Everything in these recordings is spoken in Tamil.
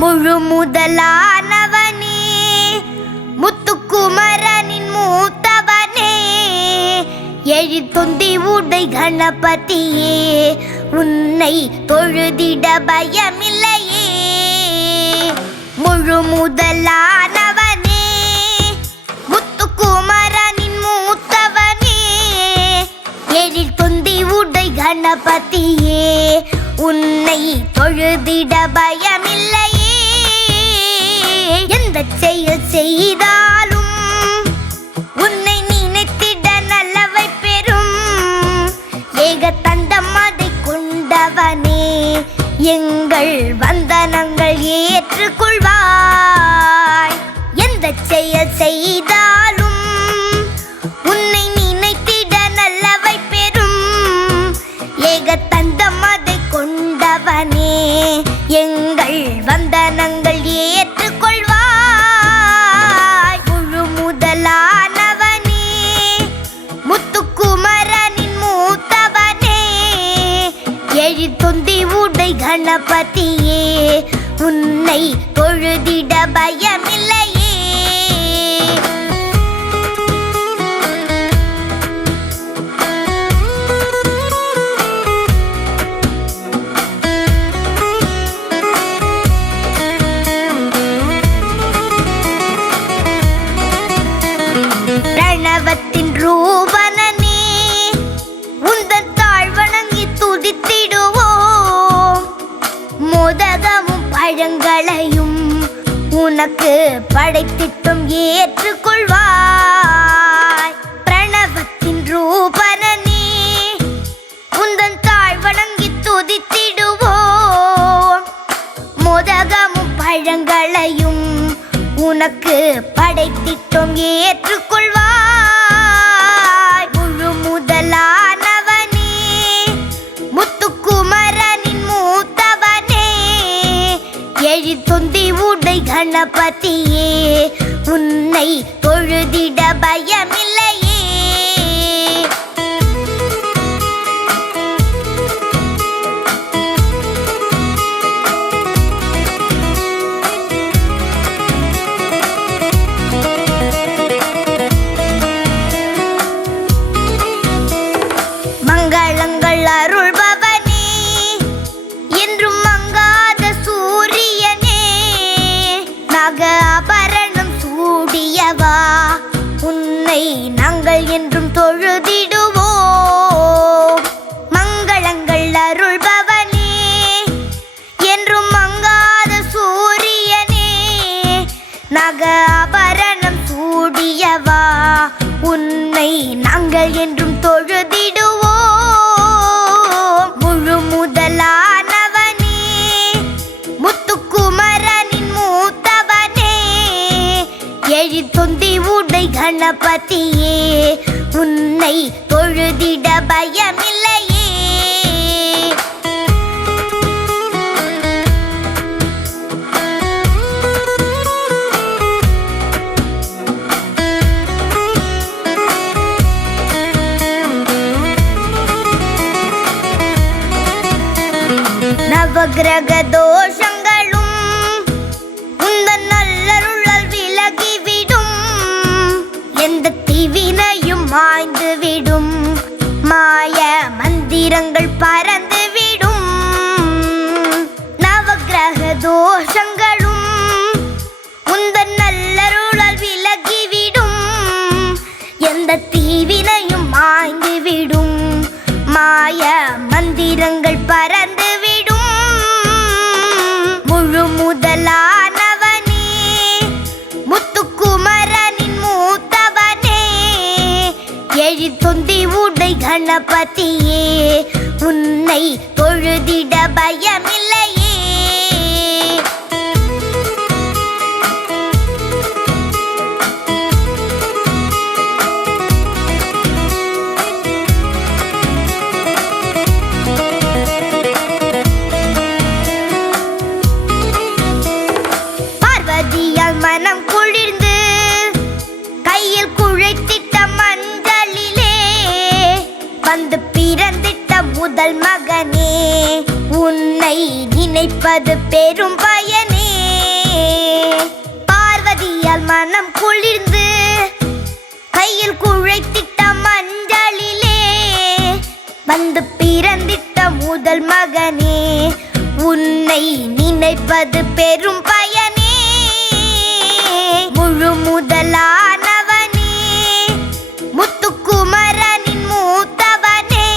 முழு முதலானவனே, முத்துக்குமரனின் மூத்தவனே, எழிற்தொந்தி உடை கணபதியே, உன்னை தொழுதிட பயமில்லையே. முழு முதலானவனே, முத்துக்குமரனின் மூத்தவனே, எழிற்தொந்தி உடை கணபதியே, உன்னை தொழுதிட பயமில்லையே. எந்த செயல் செய்தாலும் உன்னை நினைத்திட நல்லவை பெறும். ஏகதந்தம் அதை கொண்டவனே, எங்கள் வந்தனங்கள் ஏற்றுக்கொள்வாய். எந்த செயல் செய்தாலும் உன்னை நினைத்திட நல்லவை பெறும். ஏகதந்தம் அதை கொண்டவனே, எங்கள் வந்தனங்கள் ஏற்றுக்கொள்வாய். முழு முதலானவனே, முத்துக்குமரனின் மூத்தவனே, எழிற்தொந்தி உடை கணபதியே, உன்னை தொழுதிட பயமில்லையே. பிரணவத்தின் ரூபனே, உந்தன் தாழ்வணங்கி துதித்திடுவோம். மோதகமும் பழங்களையும் உனக்கு படைத்திட்டும் ஏற்றுக்கொள்வாய். பிரணவத்தின் ரூபனே, உந்தன் தாழ்வணங்கி துதித்திடுவோம். மோதகமும் பழங்களையும் உனக்கு படைத்திட்டும் ஏற்றுக்கொள்வாய். முழு முதலானவனே, முத்துக்குமரனின் மூத்தவனே, எழிற்தொந்தி உடை கணபதியே, உன்னை தொழுதிட பயமில்லையே. மங்களங்கள் அருள்பவனே, என்றும் மங்காத சூரியனே, நக ஆபரணம் சூடியவா, உன்னை நாங்கள் என்றும் தொழுதிடுவோம். மங்களங்கள் அருள்பவனே, என்றும் மங்காத சூரியனே, நக ஆபரணம் சூடியவா, உன்னை நாங்கள் என்றும் தொழுதிடுவோம். முழு முதலானவனே, முத்துக்குமரனின் மூத்தவனே, எழிற்தொந்தி உடை கணபதியே, உன்னை தொழுதிட பயமில்லையே. நவகிரக தோஷங்களும் உந்தன் நல்லருளால் விலகிவிடும். எந்த தீவினையும் மாய்ந்துவிடும். மாய மந்திரங்கள் பறந்துவிடும். நவகிரக தோஷங்களும் உந்தன் நல்லருளால் விலகிவிடும். எந்த தீவினையும் மாய்ந்துவிடும். மாய மந்திரங்கள் பறந்துவிடும். முழு முதலானவனே, முத்துக்குமரனின் மூத்தவனே, எழிற்தொந்தி உடை கணபதியே, உன்னை தொழுதிட பயமில்லையே. மனம் குளிர்ந்து கையில் குழைத்திட்ட மஞ்சளிலே வந்து பிறந்திட்ட முதல் மகனே, உன்னை நினைப்பது பெரும் பயனே. பார்வதியால் மனம் குளிர்ந்து கையில் குழைத்திட்ட மஞ்சளிலே வந்து பிறந்திட்ட முதல் மகனே, உன்னை நினைப்பது பெரும் பயனே. முழு முதலானவனே, முத்துக்குமரனின் மூத்தவனே,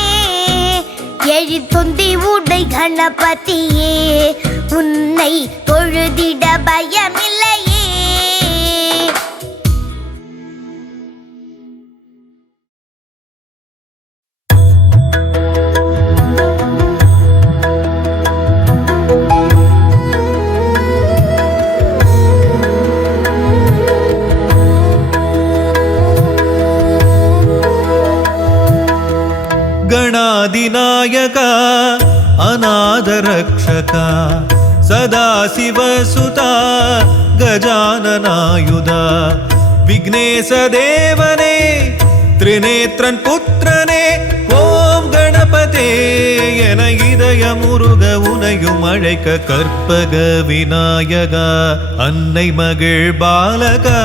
எழுத்தொந்தி உடை கணபதியே, உன்னை தொழுதிட பயமில்லையே. ಗಣಾಧಿನಾಯಕ ಅನಾಥರಕ್ಷಕ ಸದಾಶಿವಸುತ ಗಜಾನನಾಯುಧ ವಿಘ್ನೇಶ ದೇವನೇ ತ್ರಿನೇತ್ರನ್ ಪುತ್ರನೇ ஓம் கணபதே என இதய முருக உனையும் அழைக்க கற்பக விநாயகா அன்னை மகிழ் பாலகா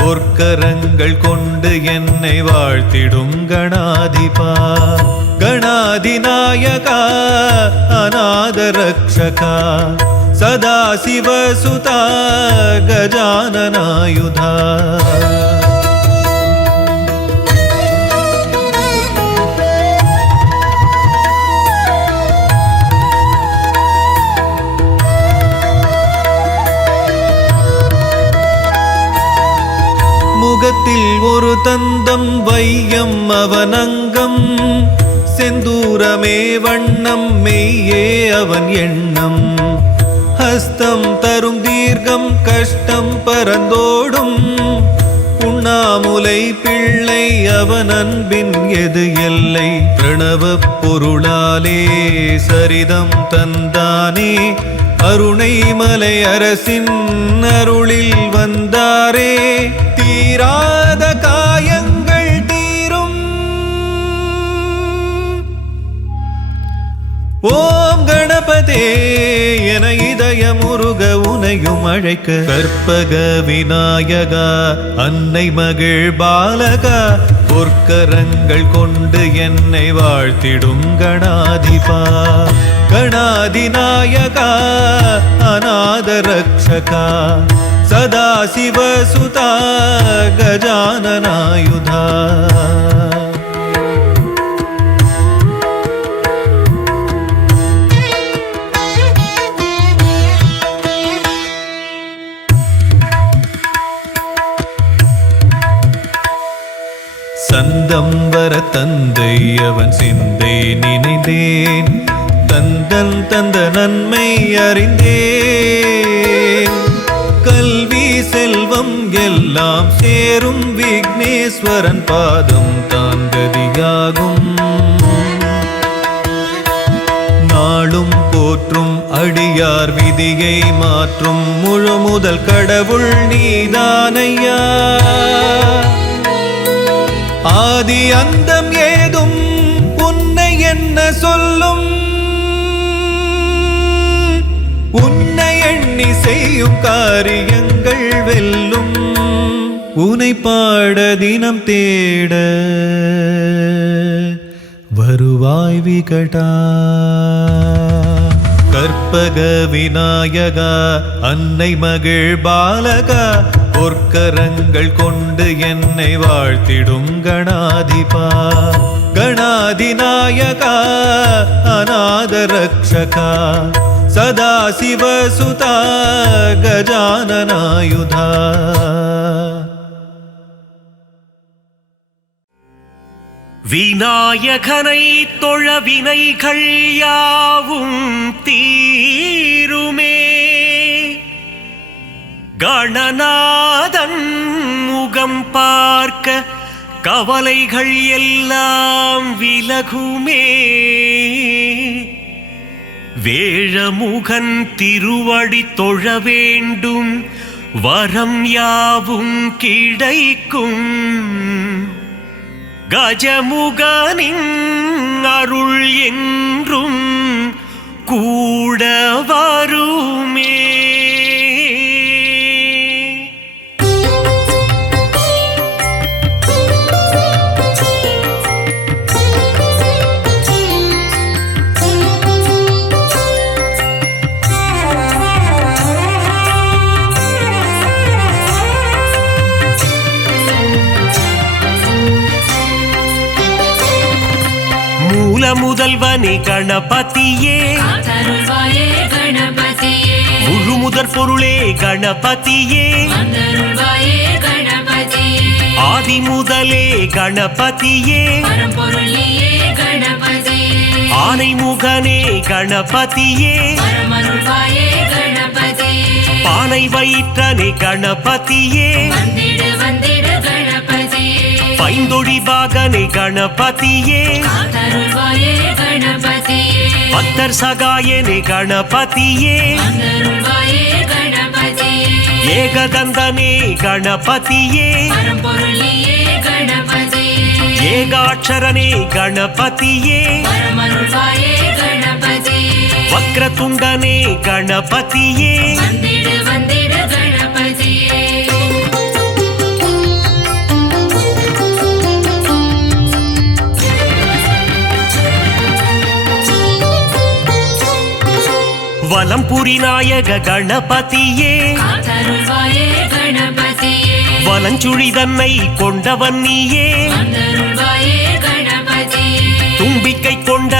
பொற்கரங்கள் கொண்டு என்னை வாழ்த்திடும் கணாதிபா கணாதிநாயகா அநாதரக்ஷகா சதாசிவசுதா கஜானனாயுதா முகத்தில் ஒரு தந்தம் வையம் அவனங்கம் செந்தூரமே வண்ணம் மெய்யே அவன் எண்ணம் ஹஸ்தம் தரும் தீர்க்கம் கஷ்டம் பரந்தோடும் உண்ணாமுலை பிள்ளை அவன் அன்பின் எது எல்லை பிரணவ பொருளாலே சரிதம் தந்தானே அருணை மலை அரசின் அருளில் வந்தாரே தீராத காயங்கள் தீரும் ஓம் கணபதே என இதய முருக உனையும் அழைக்க கற்பக விநாயகா அன்னை மகிழ் பாலகா பொற்கரங்கள் கொண்டு என்னை வாழ்த்திடும் கணாதிபா கணாதிநாயகா அநாதரக்ஷகா சதாசிவசுதா கஜானனாயுதா சந்தம்பர தந்தை அவன் சிந்தை நினைந்தேன் தந்தன் தந்த நன்மை அறிந்தேன் கல்வி செல்வம் எல்லாம் சேரும் விக்னேஸ்வரன் பாதம் தான் கதியாகும் நாளும் போற்றும் அடியார் விதியை மாற்றும் முழு முதல் கடவுள் நீதானையா ஆதி அந்தம் ஏதும் உன்னை என்ன சொல்லும் உன்னை எண்ணி செய்யும் காரியங்கள் வெல்லும் உனை பாட தினம் தேட வருவாய் விகடா கற்பக விநாயகா அன்னை மகிழ் பாலகா பொற்கரங்கள் கொண்டு என்னை வாழ்த்திடும் கணாதிபா கணாதிநாயகா அநாதரக்ஷகா சதாசிவசுதா கஜானனாயுதா விநாயகனை தொழ வினைகள் யாவும் தீருமே கணநாதன் முகம் பார்க்க கவலைகள் எல்லாம் விலகுமே வேழமுகன் திருவடி தொழ வேண்டும் வரம் யாவும் கிடைக்கும் கஜமுகனின் அருள் என்றும் கூட வருமே முதல்வனே கணபதியே காத்தருள்வாயே கணபதியே முழு முதற் பொருளே கணபதியே வந்தருள்வாயே கணபதியே ஆதி முதலே கணபதியே பரம்பொருளியே கணபதியே ஆனை முகனே கணபதியே பரமருள்வாயே கணபதியே பானை வயிற்றனே கணபதியே வந்திடு வந்திடு கணபதியே பைந்தொழி பாகனே கணபதியே காத்தருள்வாயே கணபதியே பக்தர் சகாயனே கணபதியே வந்தருள்வாயே கணபதியே ஏகதந்தனே கணபதியே பரம்பொருளியே கணபதியே ஏகாட்சரனே கணபதியே பரமருள்வாயே கணபதியே வக்ரதுண்டனே கணபதியே வந்திடு வந்திடு கணபதியே வலம்புரி நாயக கணபதியே காத்தருள்வாயே கணபதியே வலஞ்சுழி தன்னை கொண்டவன் நீயே வந்தருள்வாயே கணபதியே தும்பிக்கை கொண்ட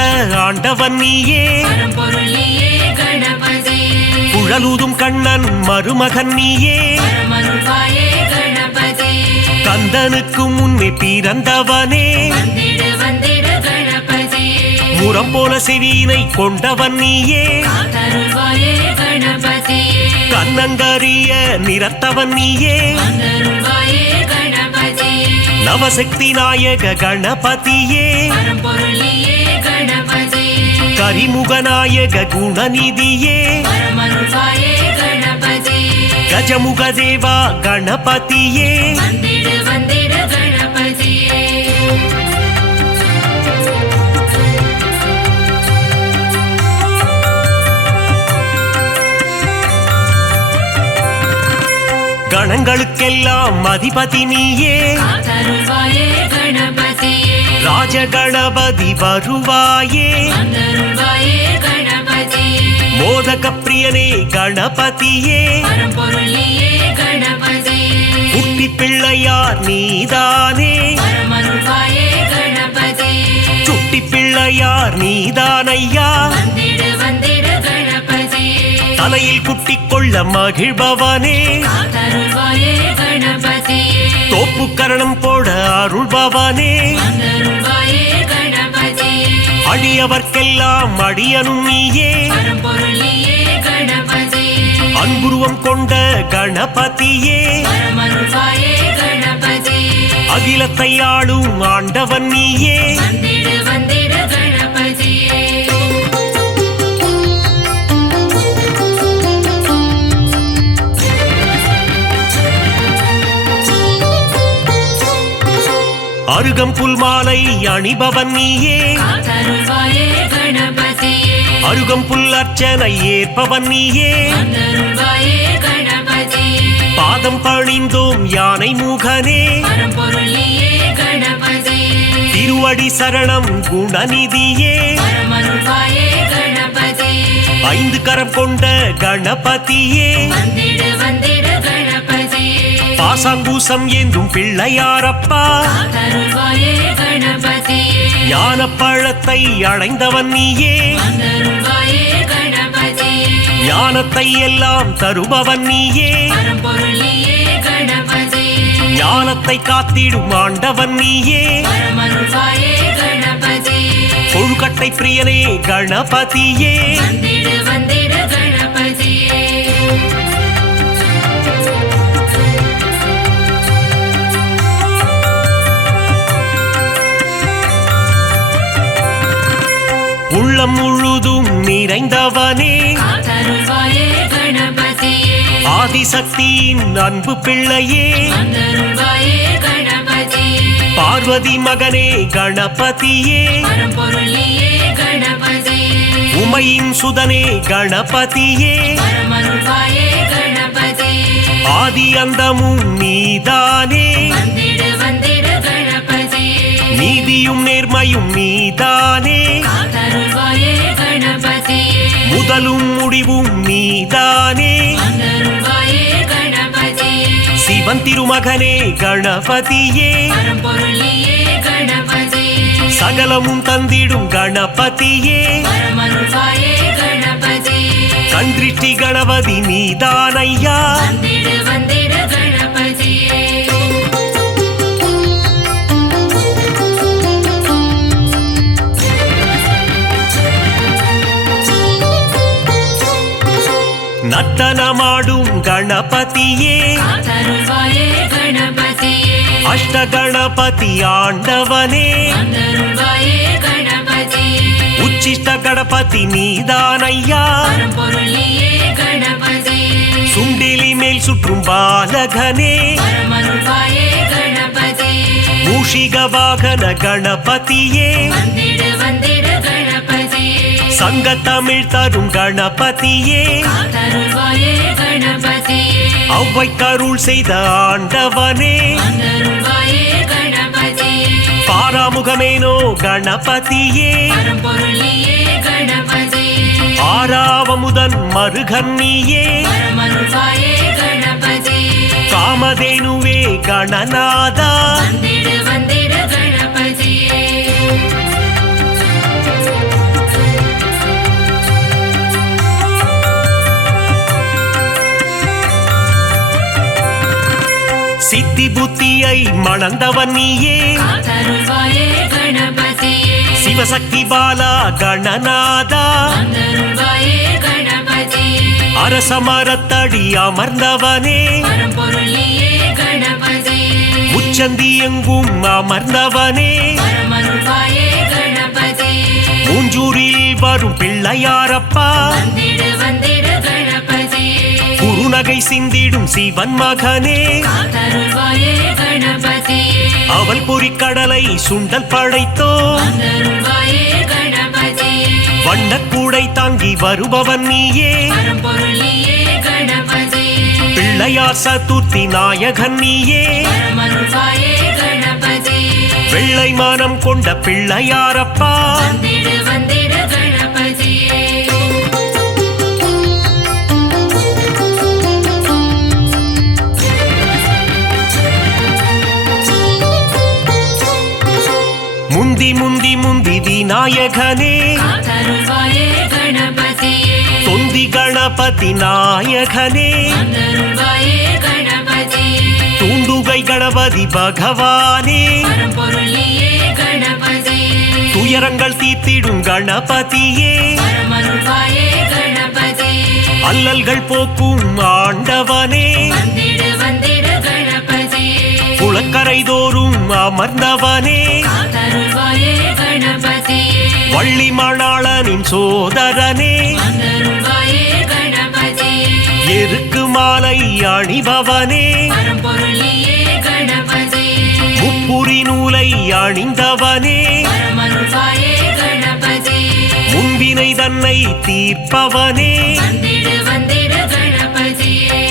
ஆண்டவன் நீயே பரம்பொருளியே கணபதியே குழலூதும் கண்ணன் மருமகன் நீயே பரமருள்வாயே கணபதியே கந்தனுக்கு முன்னே பிறந்தவனே வந்திடு வந்திடு கணபதியே முரம் போல செவியினை கொண்டவன் நீயே காத்தருள்வாயே கணபதியே கண்ணங்கரிய நிறத்தவன் நீயே வந்தருள்வாயே கணபதியே நவசக்தி நாயக கணபதியே பரம்பொருளியே கணபதியே கரிமுகநாயக குணநிதியே பரமருள்வாயே கணபதியே கஜமுக தேவா கணபதியே வந்திடு வந்திடு கணபதியே கணங்களுக்கெல்லாம் அதிபதி நீயே காத்தருள்வாயே கணபதியே ராஜகணபதி வருவாயே வந்தருள்வாயே கணபதியே மோதக பிரியனே கணபதியே பரம்பொருளியே கணபதியே குட்டி பிள்ளையார் நீதானே பரமருள்வாயே கணபதியே சுட்டி பிள்ளையார் நீதானையா வந்திடு வந்திடு கணபதியே தலையில் குட்டிக் கொள்ள மகிழ்பவனே காத்தருள்வாயே கணபதியே தோப்புக்கரணம் போட அருள்பவனே வந்தருள்வாயே கணபதியே அடியவர்க்கெல்லாம் அடியனும் நீயே பரம்பொருளியே கணபதியே அன்புருவம் கொண்ட கணபதியே பரமருள்வாயே கணபதியே அகிலத்தை ஆளும் ஆண்டவன் நீயே வந்திடு வந்திடு கணபதியே அருகம் புல் மாலை அணிபவன் நீயே காத்தருள்வாயே கணபதியே அருகம் புல் அர்ச்சனை ஏற்பவன் நீயே வந்தருள்வாயே கணபதியே பாதம் பணிந்தோம் யானை முகனே பரம்பொருளியே கணபதியே திருவடி சரணம் குணநிதியே பரமருள்வாயே கணபதியே ஐந்து கரம் கொண்ட கணபதியே வந்திடு வந்திடு கணபதியே பாசாங்கூசம் ஏந்தும் பிள்ளையாரப்பா காத்தருள்வாயே கணபதியே ஞான பழத்தை அடைந்தவன் நீயே வந்தருள்வாயே கணபதியே ஞானத்தை எல்லாம் தருபவன் நீயே பரம்பொருளியே கணபதியே ஞானத்தை காத்திடும் ஆண்டவன் நீயே பரமருள்வாயே கணபதியே கொழுக்கட்டை பிரியனே கணபதியே வந்திடு வந்திடு கணபதியே உள்ளம் முழுதும் நிறைந்தவனே காத்தருள்வாயே கணபதியே ஆதிசக்தியின் அன்பு பிள்ளையே வந்தருள்வாயே கணபதியே பார்வதி மகனே கணபதியே பரம்பொருளியே கணபதியே உமையின் சுதனே கணபதியே பரமருள்வாயே கணபதியே ஆதி அந்தமும் நீதானே வந்திடு வந்திடு கணபதியே நீதியும் நேர்மையும் நீதானே காத்தருள்வாயே கணபதியே முதலும் முடிவும் நீதானே வந்தருள்வாயே கணபதியே சிவன் திருமகனே கணபதியே பரம்பொருளியே கணபதியே சகலமும் தந்திடும் கணபதியே வரமருள்வாயே கணபதியே கண்திருஷ்டி கணபதி நீதானையா வந்திடு வந்திடு கணபதியே நர்த்தனமாடும் கணபதியே காத்தருள்வாயே கணபதியே அஷ்ட கணபதி ஆண்டவனே வந்தருள்வாயே கணபதியே உச்சிஷ்ட கணபதி நீதானையா பரம்பொருள் நீயே கணபதியே சுண்டிலி மேல் சுற்றும் பாலகனே வரமருள்வாயே கணபதியே மூஷிக வாகன கணபதியே வந்திடு வந்திடு கணபதியே சங்க தமிழ் தரும் கணபதியே காத்தருள்வாயே கணபதியே அவ்வை கருள் செய்த ஆண்டவனே வந்தருள்வாயே கணபதியே பாராமுகமேனோ கணபதியே பரம்பொருள் நீயே கணபதியே ஆறாவமுதன் மருகன்னியே வரமருள்வாயே கணபதியே காமதேனுவே கணநாதா வந்திடு வந்திடு கணபதியே சித்தி புத்தியை மணந்தவன் நீயே காத்தருள்வாயே கணபதியே சிவசக்தி பாலா கணநாதா வந்தருள்வாயே கணபதியே அரசமரத்தடி அமர்ந்தவனே பரம்பொருள் நீயே கணபதியே முச்சந்தி எங்கும் அமர்ந்தவனே வரமருள்வாயே கணபதியே மூஞ்சூரில் வரும் பிள்ளையாரப்பா வந்திடு வந்திடு கணபதியே குறுநகை சிந்திடும் சிவன் மகனே காத்தருள்வாயே கணபதியே அவள் பொறிக்கடலை சுண்டல் படைத்தோ வந்தருள்வாயே கணபதியே வண்ணக்கூடை தாங்கி வருபவன் நீயே பரம்பொருள் நீயே கணபதியே பிள்ளையார் சதுர்த்தி நாயகன் நீயே வரமருள்வாயே கணபதியே வெள்ளை மானம் கொண்ட பிள்ளையாரப்பா வந்திடு வந்திடு கணபதியே முந்தி முந்தி முந்தி விநாயகனே காத்தருள்வாயே கணபதியே தொந்தி கணபதி நாயகனே வந்தருள்வாயே கணபதியே தூண்டுகை கணபதி பகவானே பரம்பொருள் நீயே கணபதியே துயரங்கள் தீர்த்திடும் கணபதியே வரமருள்வாயே கணபதியே அல்லல்கள் போக்கும் ஆண்டவனே வந்திடு வந்திடு கணபதியே குளக்கரை தோறும் அமர்ந்தவனே காத்தருள்வாயே கணபதியே வள்ளி மணாளனின் சோதரனே வந்தருள்வாயே கணபதியே எருக்கு மாலை அணிபவனே பரம்பொருள் நீயே கணபதியே முப்புரி நூலை அணிந்தவனே வரமருள்வாயே கணபதியே முன்வினை தன்னை தீர்ப்பவனே வந்திடு வந்திடு கணபதியே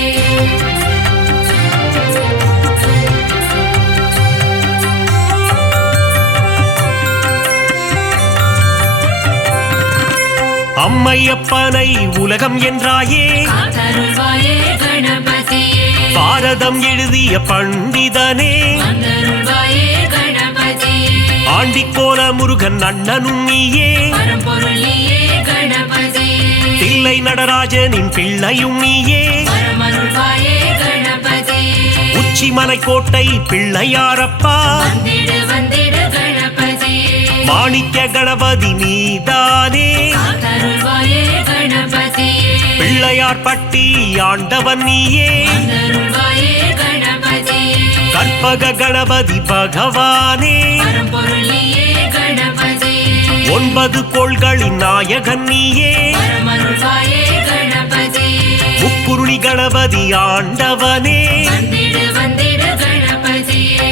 அம்மையப்பனை உலகம் என்றாயே காத்தருள்வாயே கணபதியே பாரதம் எழுதிய பண்டிதனே வந்தருள்வாயே கணபதியே ஆண்டிக்கோல முருகன் அண்ணனும் நீயே பரம்பொருள் நீயே கணபதியே தில்லை நடராஜனின் பிள்ளையும் நீயே வரமருள்வாயே கணபதியே உச்சிமலை கோட்டை பிள்ளையாரப்பா வந்திடு வந்திடு கணபதியே மாணிக்க கணபதி நீதானே காத்தருள்வாயே கணபதியே பிள்ளையார் பட்டி ஆண்டவன் நீயே வந்தருள்வாயே கணபதியே கற்பக கணபதி பகவானே பரம்பொருள் நீயே கணபதியே 9 கோள்களின் நாயகன் நீயே வரமருள்வாயே கணபதியே முக்குருளி கணபதி ஆண்டவனே வந்திடு வந்திடு கணபதியே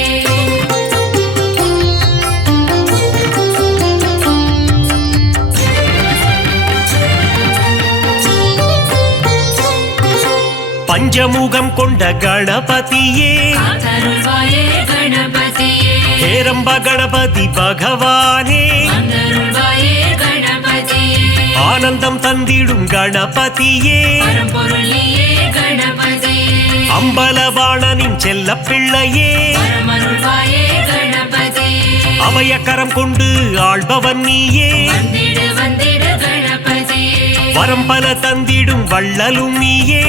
பஞ்சமுகம் கொண்ட கணபதியே காத்தருள்வாயே கணபதியே ஹேரம்ப கணபதி பகவானே வந்தருள்வாயே கணபதியே ஆனந்தம் தந்திடும் கணபதியே பரம்பொருள் நீயே கணபதியே அம்பலவாணனின் செல்ல பிள்ளையே வரமருள்வாயே கணபதியே அபயக்கரம் கொண்டு ஆள்பவன் நீயே வந்திடு வந்திடு கணபதியே வரம் பல தந்திடும் வள்ளலும் நீயே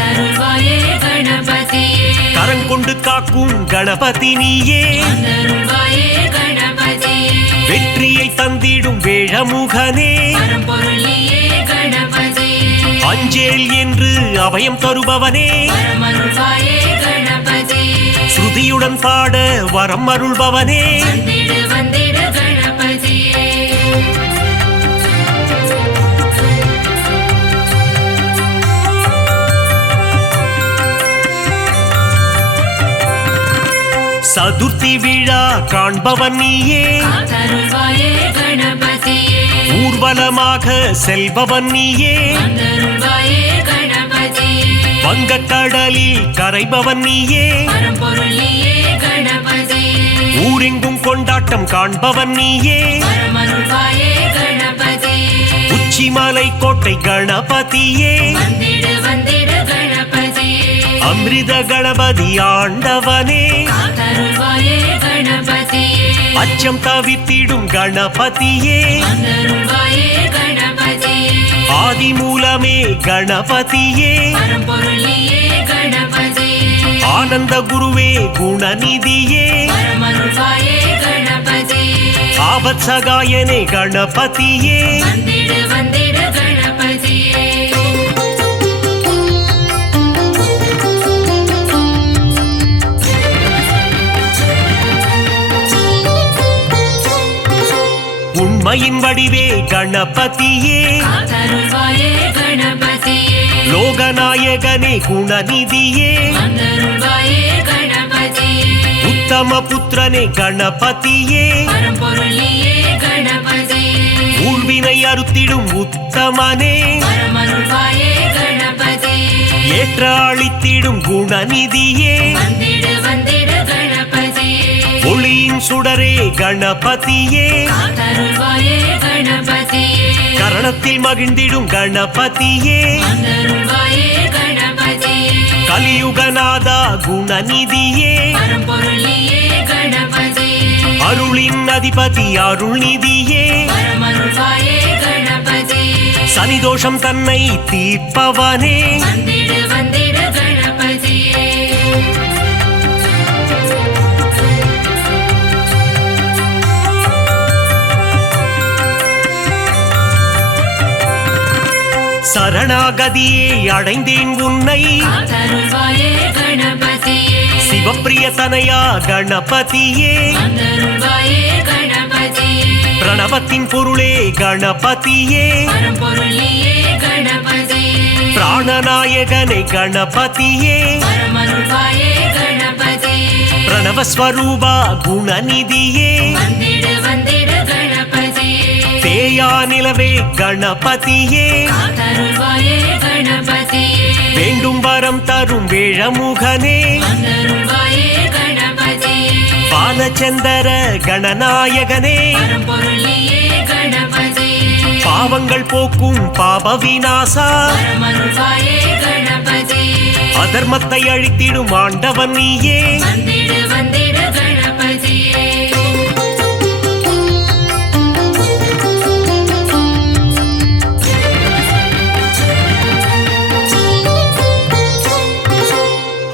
தருள்வாயே கணபதியே கரங்கொண்டு காக்கும் கணபதி நீயே தருள்வாயே கணபதியே வெற்றியை தந்திடும் வேழமுகனே பரம்பொருள் நீயே கணபதியே அஞ்சேல் என்று அபயம் தருபவனே பரமருள்வாயே கணபதியே ஸ்ருதியுடன் பாட வரம் அருள்பவனே வந்திடு வந்திடு கணபதியே சதுர்த்தி விழா காண்பவன் நீயே தருள்வாயே கணபதியே ஊர்வலமாக செல்பவன் நீயே தருள்வாயே கணபதியே வங்கக்கடலில் கரைபவன் நீயே பரம்பொருள் நீயே கணபதியே ஊரெங்கும் கொண்டாட்டம் காண்பவன் நீயே பரமருள்வாயே கணபதியே உச்சிமலை கோட்டை கணபதியே வந்திடு வந்திடு கணபதியே அமிர்த கணபதி ஆண்டவனே தருள்வாயே கணபதியே அச்சம் தவிர்த்திடும் கணபதியே தருள்வாயே கணபதியே ஆதி மூலமே கணபதியே பரம்பொருள் நீயே கணபதியே ஆனந்த குருவே குணநிதியே பரமருள்வாயே கணபதியே ஆபத் சகாயனே கணபதியே வந்திடு வந்திடு கணபதியே உண்மையின் வடிவே கணபதியே தருள்வாயே கணபதியே லோகநாயகனே குணநிதியே தருள்வாயே கணபதியே உத்தம புத்திரனே கணபதியே பரம்பொருள் நீயே கணபதியே ஊழ்வினை அறுத்திடும் உத்தமனே பரமருள்வாயே கணபதியே ஏற்ற அளித்திடும் குணநிதியே வந்திடு வந்திடு கணபதியே ஒளியின் சுடரே கணபதியே தருள்வாயே கணபதியே கரணத்தில் மகிழ்ந்திடும் கணபதியே தருள்வாயே கணபதியே கலியுகநாதா குணநிதியே பரம்பொருள் நீயே கணபதியே அருளின் அதிபதி அருள்நிதியே பரமருள்வாயே கணபதியே சனிதோஷம் தன்னை தீர்ப்பவனே வந்திடு வந்திடு கணபதியே சரணாகதியே அடைந்தேன் உன்னை தருள்வாயே கணபதியே சிவப்பிரிய தனையா கணபதியே தருள்வாயே கணபதியே பிரணவத்தின் பொருளே கணபதியே பரம்பொருள் நீயே கணபதியே பிராணநாயகனே கணபதியே பரமருள்வாயே கணபதியே பிரணவஸ்வரூபா குணநிதியே வந்திடு வந்திடு கணபதியே தேயா நிலவே கணபதியே தருள்வாயே கணபதியே வேண்டும் வரம் தரும் வேழமுகனே தருள்வாயே கணபதியே பாலச்சந்தர கணநாயகனே பரம்பொருள் நீயே கணபதியே பாவங்கள் போக்கும் பாப விநாசா பரமருள்வாயே கணபதியே அதர்மத்தை அழித்திடும் ஆண்டவன் நீயே வந்திடு வந்திடு கணபதியே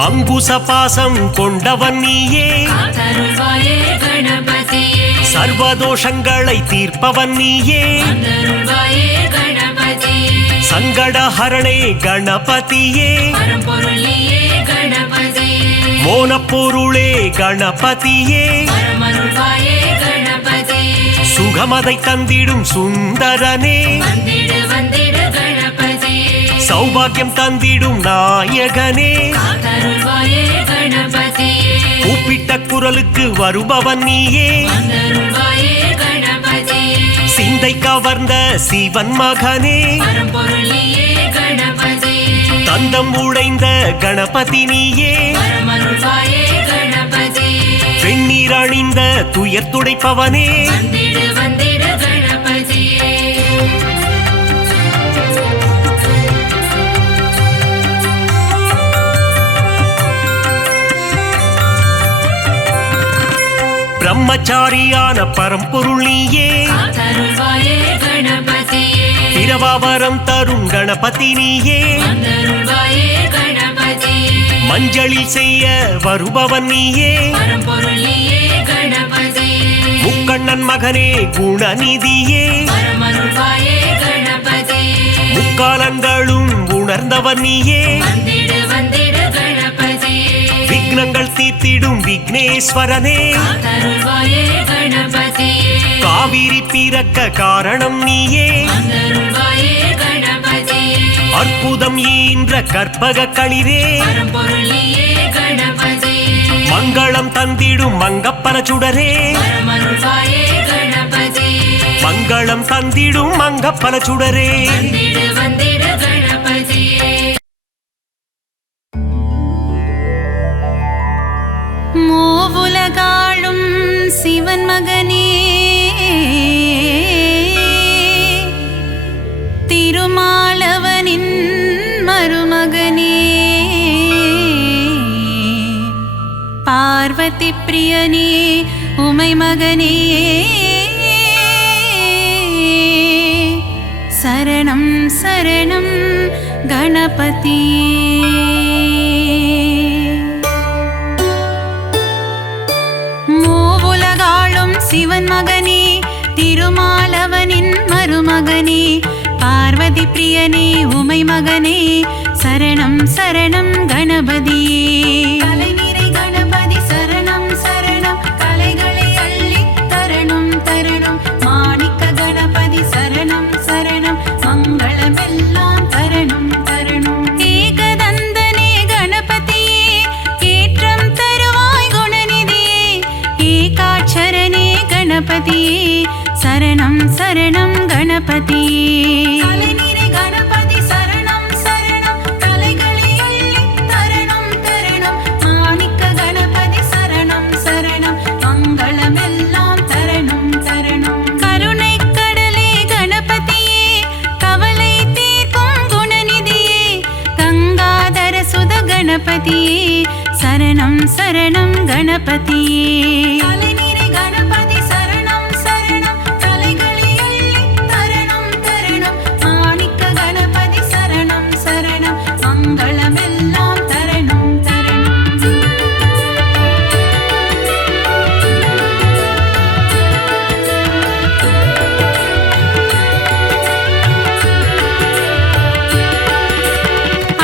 அங்குச பாசம் கொண்டவன் நீயே தருள்வாயே கணபதியே சர்வதோஷங்களை தீர்ப்பவன் நீயே தருள்வாயே கணபதியே சங்கடஹரணே கணபதியே பரம்பொருள் நீயே கணபதியே மோனப்பொருளே கணபதியே பரமருள்வாயே கணபதியே சுகமதை தந்திடும் சுந்தரனே வந்திடு வந்திடு கணபதியே சௌபாகியம் தந்திடும் நாயகனே தருள்வாயே கணபதியே கூப்பிட்ட குரலுக்கு வருபவன் நீயே தருள்வாயே கணபதியே சிந்தை கவர்ந்த சிவன் மகனே பரம்பொருள் நீயே கணபதியே தந்தம் உடைந்த கணபதி நீயே பரமருள்வாயே கணபதியே வெண்ணீர் அணிந்த துயர் துடைப்பவனே வந்திடு வந்திடு கணபதியே பிரம்மச்சாரியான பரம்பொருள் நீயே காத்தருள்வாயே கணபதியே பிரபாவரம் தரும் கணபதி நீயே வந்தருள்வாயே கணபதியே மஞ்சளில் செய்ய வருபவன் நீயே பரம்பொருள் நீயே கணபதியே முக்கண்ணன் மகனே குணநிதியே பரமருள்வாயே கணபதியே முக்காலங்களும் உணர்ந்தவன் நீயே வந்திடு வந்திடு கணபதியே விக்னங்கள் தீர்த்திடும் விக்னேஸ்வரனே காத்தருள்வாயே கணபதியே காவிரி பிறக்க காரணம் நீயே வந்தருள்வாயே கணபதியே அற்புதம் ஈன்ற கற்பக களிரே பரம்பொருள் நீயே கணபதியே மங்களம் தந்திடும் மங்கப்பர சுடரே பரமருள்வாயே கணபதியே மங்களம் தந்திடும் மங்கப்பல சுடரே வந்திடு வந்திடு கணபதியே மூவுலகாளும் சிவன் மகனே திருமாலவனின் மருமகனே பார்வதி பிரியனே உமை மகனே சரணம் சரணம் கணபதியே மூவுலகாளும் சிவன் மகனே திருமாலவனின் மருமகனே பார்வதி பிரியனே உமை மகனே சரணம் சரணம் கணபதியே கலைநிறை கணபதி சரணம் சரணம் கலைகளை அள்ளி தரணும் தரணும் மாணிக்க கணபதி சரணம் சரணம் மங்களமெல்லாம் தரணும் தரணும் ஏகதந்தனே கணபதியே ஏற்றம் தருவாய் குணநிதியே ஏகாட்சரனே கணபதியே சரணம் சரணம் கணபதியே கலைநிறை கணபதி சரணம் சரணம் கலைகளை அள்ளி தரணும் தரணும் மாணிக்க கணபதி சரணம் சரணம் மங்களமெல்லாம் தரணும் தரணும் கருணை கடலே கணபதியே கவலை தீர்க்கும் குணநிதியே கங்காதர சுத கணபதியே சரணம் சரணம் கணபதியே கலைநிறை கணபதி சரணம் சரணம் கலைகளை அள்ளி தரணும் தரணும் மாணிக்க கணபதி சரணம் சரணம் மங்களமெல்லாம் தரணும் தரணும்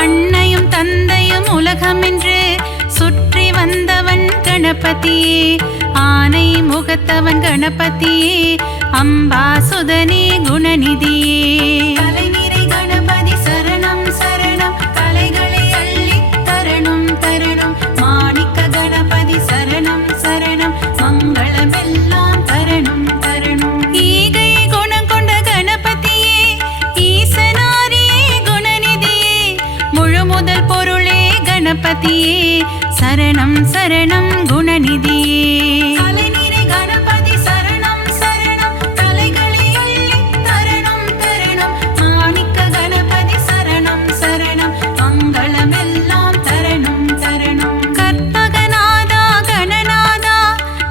அன்னையும் தந்தையும் உலகமென்று சுற்றி வந்தவன் கணபதியே ஆனை முகத்தவன் கணபதியே அம்பாசுதனே குணநிதியே கலைநிறை கணபதி சரணம் சரணம் கலைகளை அள்ளி தரணும் தரணும் மாணிக்க கணபதி சரணம் சரணம் மங்களமெல்லாம் தரணும் தரணும் ஈகை குணம் கொண்ட கணபதியே ஈசனாரியே குணநிதியே முழுமுதல் பொருளே கணபதியே சரணம் சரணம் குணநிதியே கலைநிறை கணபதி சரணம் சரணம் கலைகளை அள்ளி தரணும் தரணும் மாணிக்க கணபதி சரணம் சரணம் மங்களமெல்லாம் தரணும் தரணும் கற்பகநாதா கணநாதா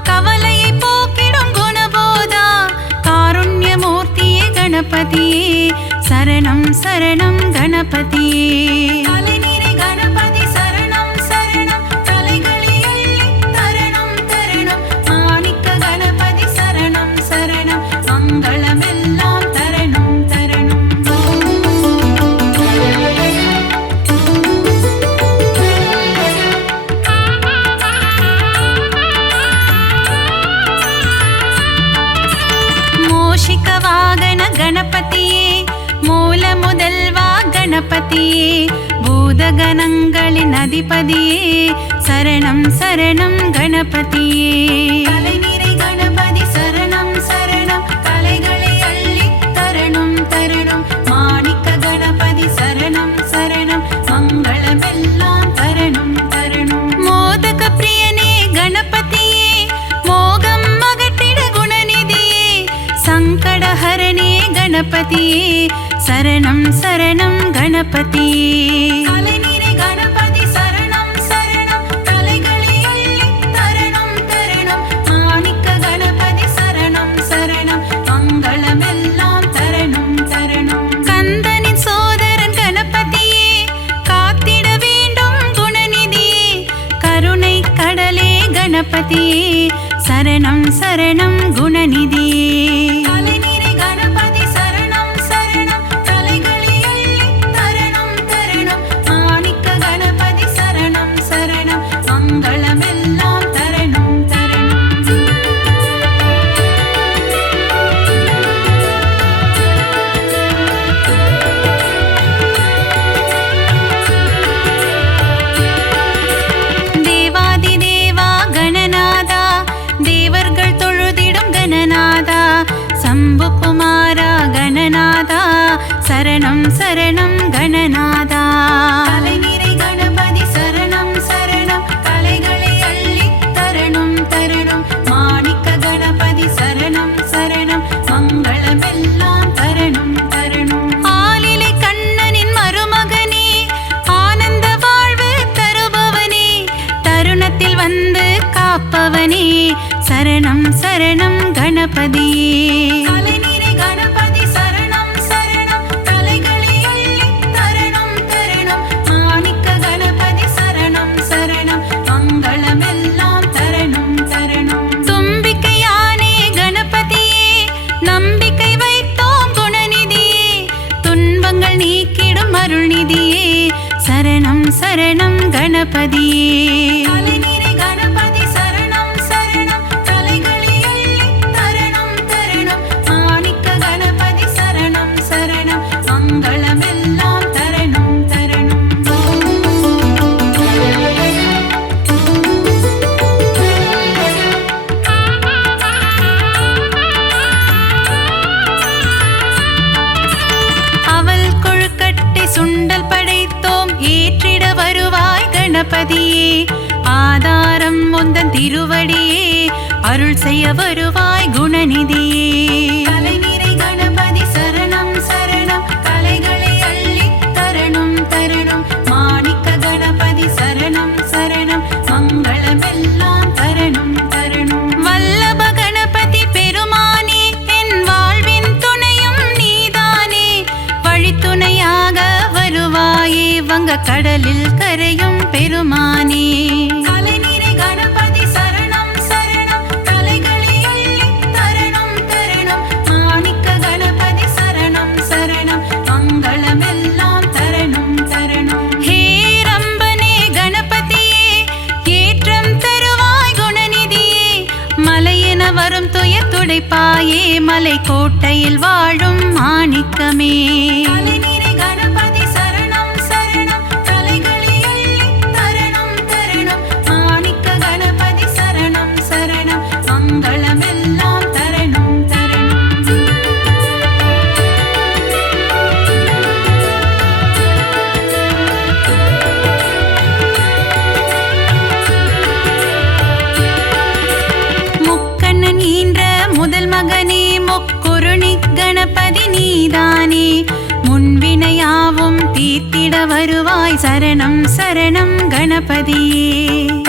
கவலையை போக்கிடும் குணபோதா காருண்யமூர்த்தியே கணபதியே சரணம் சரணம் கணபதியே கலைநிறை கணபதி சரணம் சரணம் கலைகளை அள்ளி தரணும் தரணும் மாணிக்க கணபதி சரணம் சரணம் மங்களமெல்லாம் தரணும் தரணும் மோஷிக வாகன கணபதியே மூல முதல்வா கணபதியே பூதகணங்களின் அதிபதியே சரணம் சரணம் கணபதியே கலைநிறை கணபதி சரணம் சரணம் கலைகளை அள்ளி தரணும் தரணும் மாணிக்க கணபதி சரணம் சரணம் மங்களமெல்லாம் தரணும் தரணும் மோதக பிரியனே கணபதியே மோகம் அகற்றிட குணநிதியே சங்கடஹரணே கணபதியே சரணம் சரணம் கணபதியே கலைநிறை கணபதி சரணம் சரணம் கலைகளை அள்ளி தரணும் தரணும் மாணிக்க கணபதியே சரணம் சரணம் குணநிதியே கலைநிறை கணபதி சரணம் சரணம் கலைகளை அள்ளி தரணம் தரணம் மாணிக்க கணபதி சரணம் சரணம் மங்களமெல்லாம் தரணம் தரணம் தேவாதி தேவா கணநாதா தேவர்கள் தொழுதிடும் கணநாதா சம்பு குமாரா கணநாதா சரணம் சரணம் கணநாதா கலைநிறை கணபதி சரணம் சரணம் கலைகளை அள்ளி தரணம் தரணம் மாணிக்க கணபதி சரணம் சரணம் மங்களமெல்லாம் தரணம் தரணம் ஆலிலை கண்ணனின் மருமகனே ஆனந்த வாழ்வு தருபவனே தருணத்தில் வந்து காப்பவனே சரணம் சரணம் கணபதியே கலைநிறை கணபதி சரணம் சரணம் கலைகளை அள்ளி தரணம் தரணம் மாணிக்க கணபதி சரணம் சரணம் மங்களமெல்லாம் தரணம் தரணம் தும்பிக்கையானே கணபதியே நம்பிக்கை வைத்தோம் குணநிதியே துன்பங்கள் நீக்கிடும் அருள்நிதியே சரணம் சரணம் கணபதியே கலைநிறை கணபதி சரணம் சரணம் கலைகளை அள்ளி தரணம் தரணம் மாணிக்க கணபதி சரணம் சரணம் மங்களமெல்லாம் தரணம் தரணம் அவள் கொழுக்கட்டை சுண்டல் படைத்தோம் ஏற்றிட வருவாய் கணபதியே ஆதாரம் உந்தன் திருவடியே அருள் செய்ய வருவாய் குணநிதியே கலைநிறை கணபதி சரணம் சரணம் கலைகளை அள்ளி தரணம் தரணம் மாணிக்க கணபதி சரணம் சரணம் மங்களமெல்லாம் தரணம் தரணம் வல்லப கணபதி பெருமானே என் வாழ்வின் துணையும் நீதானே வழித்துணையாக வருவாயே வங்க கடலில் கரையும் பெருமானே கலைநிறை கணபதி சரணம் சரணம் கலைகளை அள்ளி தரணம் தரணம் மாணிக்க கணபதி சரணம் சரணம் மங்களமெல்லாம் தரணம் தரணம் ஹே ரம்பனே கணபதியே ஏற்றம் தருவாய் குணநிதியே மலையென வரும் துயர் துடைப்பாயே மலை கோட்டையில் வாழும் மாணிக்கமே கலைநிறை கணபதி சரணம் சரணம் கலைகளை அள்ளி தரணம் தரணம் மாணிக்க கணபதி சரணம் சரணம் மங்களமெல்லாம் தரணம் தரணம் முக்கண்ணன் ஈன்ற முதல் மகனே முக்குருணி கணபதி நீதானே முன்வினையாவும் தீர்த்திட வருவாய் சரணம் சரணம் கணபதியே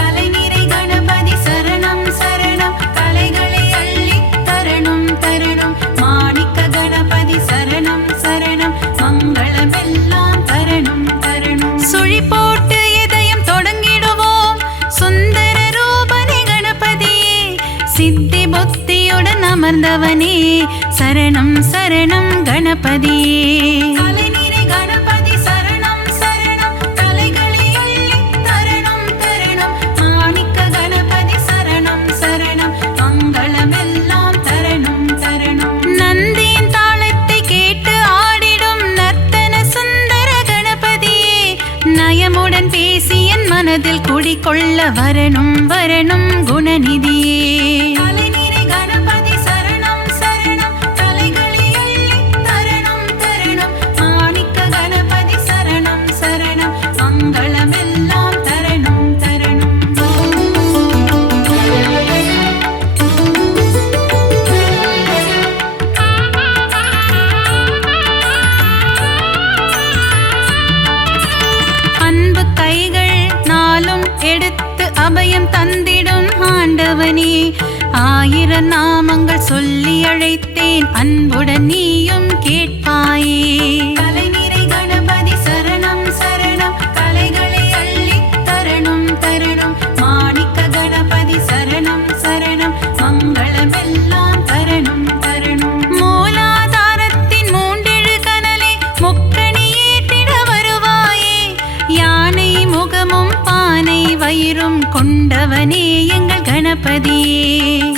கலைநிறை கணபதி சரணம் சரணம் கலைகளை அள்ளி தரணம் தரணம் மாணிக்க கணபதி சரணம் சரணம் மங்களமெல்லாம் தரணம் தரணம் சுழி போட்டு இதயம் தொடங்கிடுவோம் சுந்தர ரூபனே கணபதியே சித்தி புத்தியுடன் அமர்ந்தவனே சரணம் சரணம் கணபதியே கலைநிறை கணபதி சரணம் சரணம் கலைகளை அள்ளி தரணம் தரணம் மாணிக்க கணபதி சரணம் சரணம் மங்களமெல்லாம் தரணம் தரணம் நந்தியின் தாளத்தை கேட்டு ஆடிடும் நர்த்தன சுந்தர கணபதியே நயமுடன் பேசி என் மனதில் குடிகொள்ள வரணும் வரணும் குணநிதியே கலைநிறை கணபதி சரணம் சரணம் கலைகளை அள்ளி தரணம் தரணம் மாணிக்க கணபதி சரணம் சரணம் மங்களமெல்லாம் தரணம் தரணம் அன்பு கைகள் நாளும் எடுத்து அபயம் தந்திடும் ஆண்டவனே ஆயிரம் நாமங்கள் சொல்லி அழைத்தேன் அன்புடன் நீயும் கேட்பாயே கலைநிறை கணபதி சரணம் சரணம் கலைகளை அள்ளி தரணம் தரணம் மாணிக்க கணபதி சரணம் வயிறும் கொண்டவனே எங்கள் கணபதியே.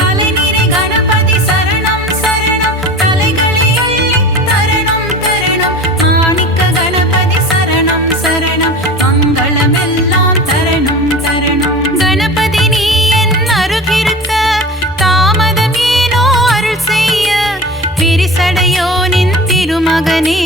கலைநிறை கணபதி சரணம் சரணம், தலைகளை அள்ளி தரணும் தரணும். மாணிக்க கணபதி சரணம் சரணம், மங்களமெல்லாம் தரணும் தரணும். கணபதி நீ என் அருகிருக்க, தாமதம் ஏனோ அருள் செய்ய. விரிசடையோனின் திருமகனே,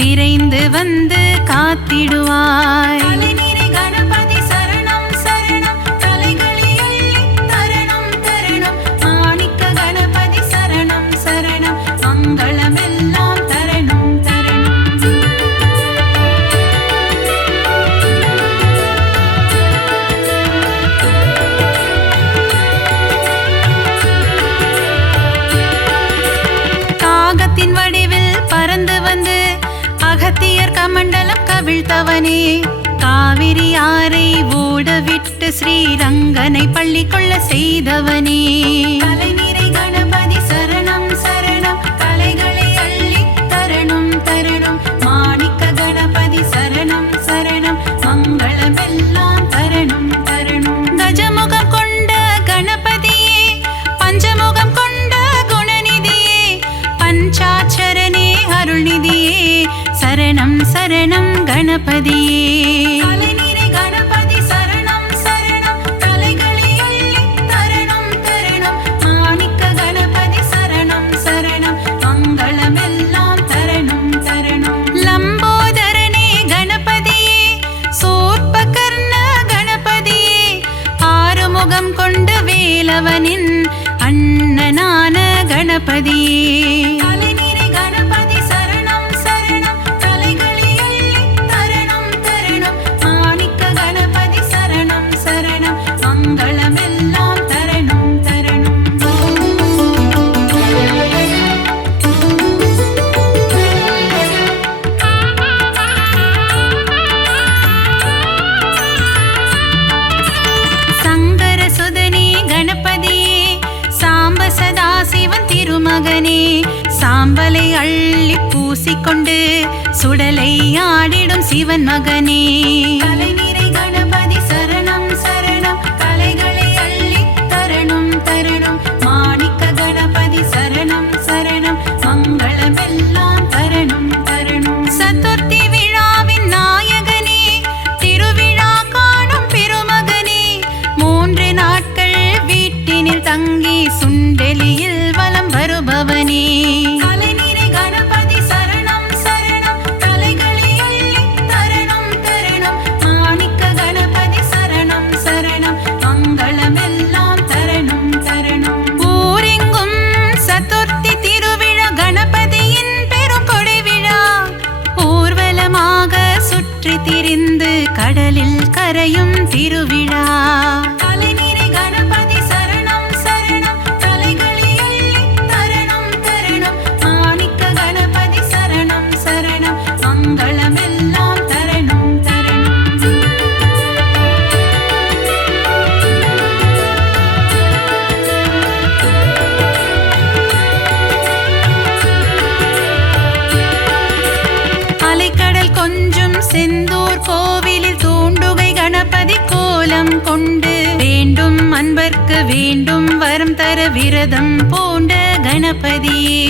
விரைந்து வந்து காத்திடுவாய். கலைநிறை கணபதி சரணம் சரணம், தலைகளை அள்ளி தரணும் தரணும். மாணிக்க கணபதி சரணம் சரணம், மங்களமெல்லாம் தரணும் தரணும். காகத்தின் வடிவில் பறந்து வந்து அகத்தியர் கமண்டலம் கவிழ்த்தவனே, காவிரி ஆரை ஓடவிட்டு ஸ்ரீரங்கனை பள்ளி கொள்ள செய்தவனே. கலைநிறை கணபதி சரணம் சரணம், தலைகளை அள்ளி தரணும் தரணும். மாணிக்க கணபதி சரணம் சரணம், மங்களமெல்லாம் தரணும் தரணும். கஜமுகம் கொண்ட கணபதியே, பஞ்சமுகம் கொண்ட குணநிதியே, பஞ்சாட்சரனே அருள்நிதியே, சரணம் சரணம் கணபதியே. கலைநிறை கணபதி சரணம் சரணம், தலைகளை அள்ளி தரணும் தரணும். மாணிக்க கணபதி சரணம் சரணம், மங்களமெல்லாம் தரணும் தரணும். லம்போதரனே கணபதியே, சூர்பகர்ண கணபதியே, ஆறுமுகம் கொண்ட வேலவனின் அண்ணனான கணபதியே. கலைநிறை கணபதி சரணம் சரணம், தலைகளை அள்ளி தரணும் தரணும். மாணிக்க கணபதி சரணம் சரணம், மங்களமெல்லாம் தரணும் தரணும். சங்கர சுதனே கணபதியே, சாம்ப சதாசிவன் திருமகனே, சாம்பலை அள்ளி பூசிக்கொண்டு சுடலை ஆடிடும் சிவன் மகனே. கலைநிறை கணபதி சரணம் சரணம், தலைகளை அள்ளி தரணும் தரணும். மாணிக்க கணபதி சரணம் சரணம், மங்களமெல்லாம் தரணும் தரணும். சதுர்த்தி விழாவின் நாயகனே, திருவிழா காணும் பெருமகனே, 3 நாட்கள் வீட்டினில் தங்கி சுண்டெலியில் வலம் வருபவனே. கலைநிறை கணபதி சரணம் சரணம், தலைகளை அள்ளி தரணும் தரணும். மாணிக்க கணபதி சரணம் சரணம், மங்களமெல்லாம் தரணும் தரணும். ஊரெங்கும் சதுர்த்தி திருவிழா, கணபதியின் பெருங்கொடை விழா, ஊர்வலமாக சுற்றி திரிந்து கடலில் கரையும் திருவிழா. கலைநிறை கணபதி சரணம் சரணம், தலைகளை அள்ளி தரணும் தரணும். மாணிக்க கணபதி சரணம் சரணம், மங்களமெல்லாம் தரணும் தரணும். அலைக்கடல் கொஞ்சும் செந்தூர் கோவிலில் தூண்டுகை கணபதி கோலம் கொண்டு, வேண்டும் அன்பர்க்கு வேண்டும் வரம் தர விரதம் பூண்ட கணபதியே.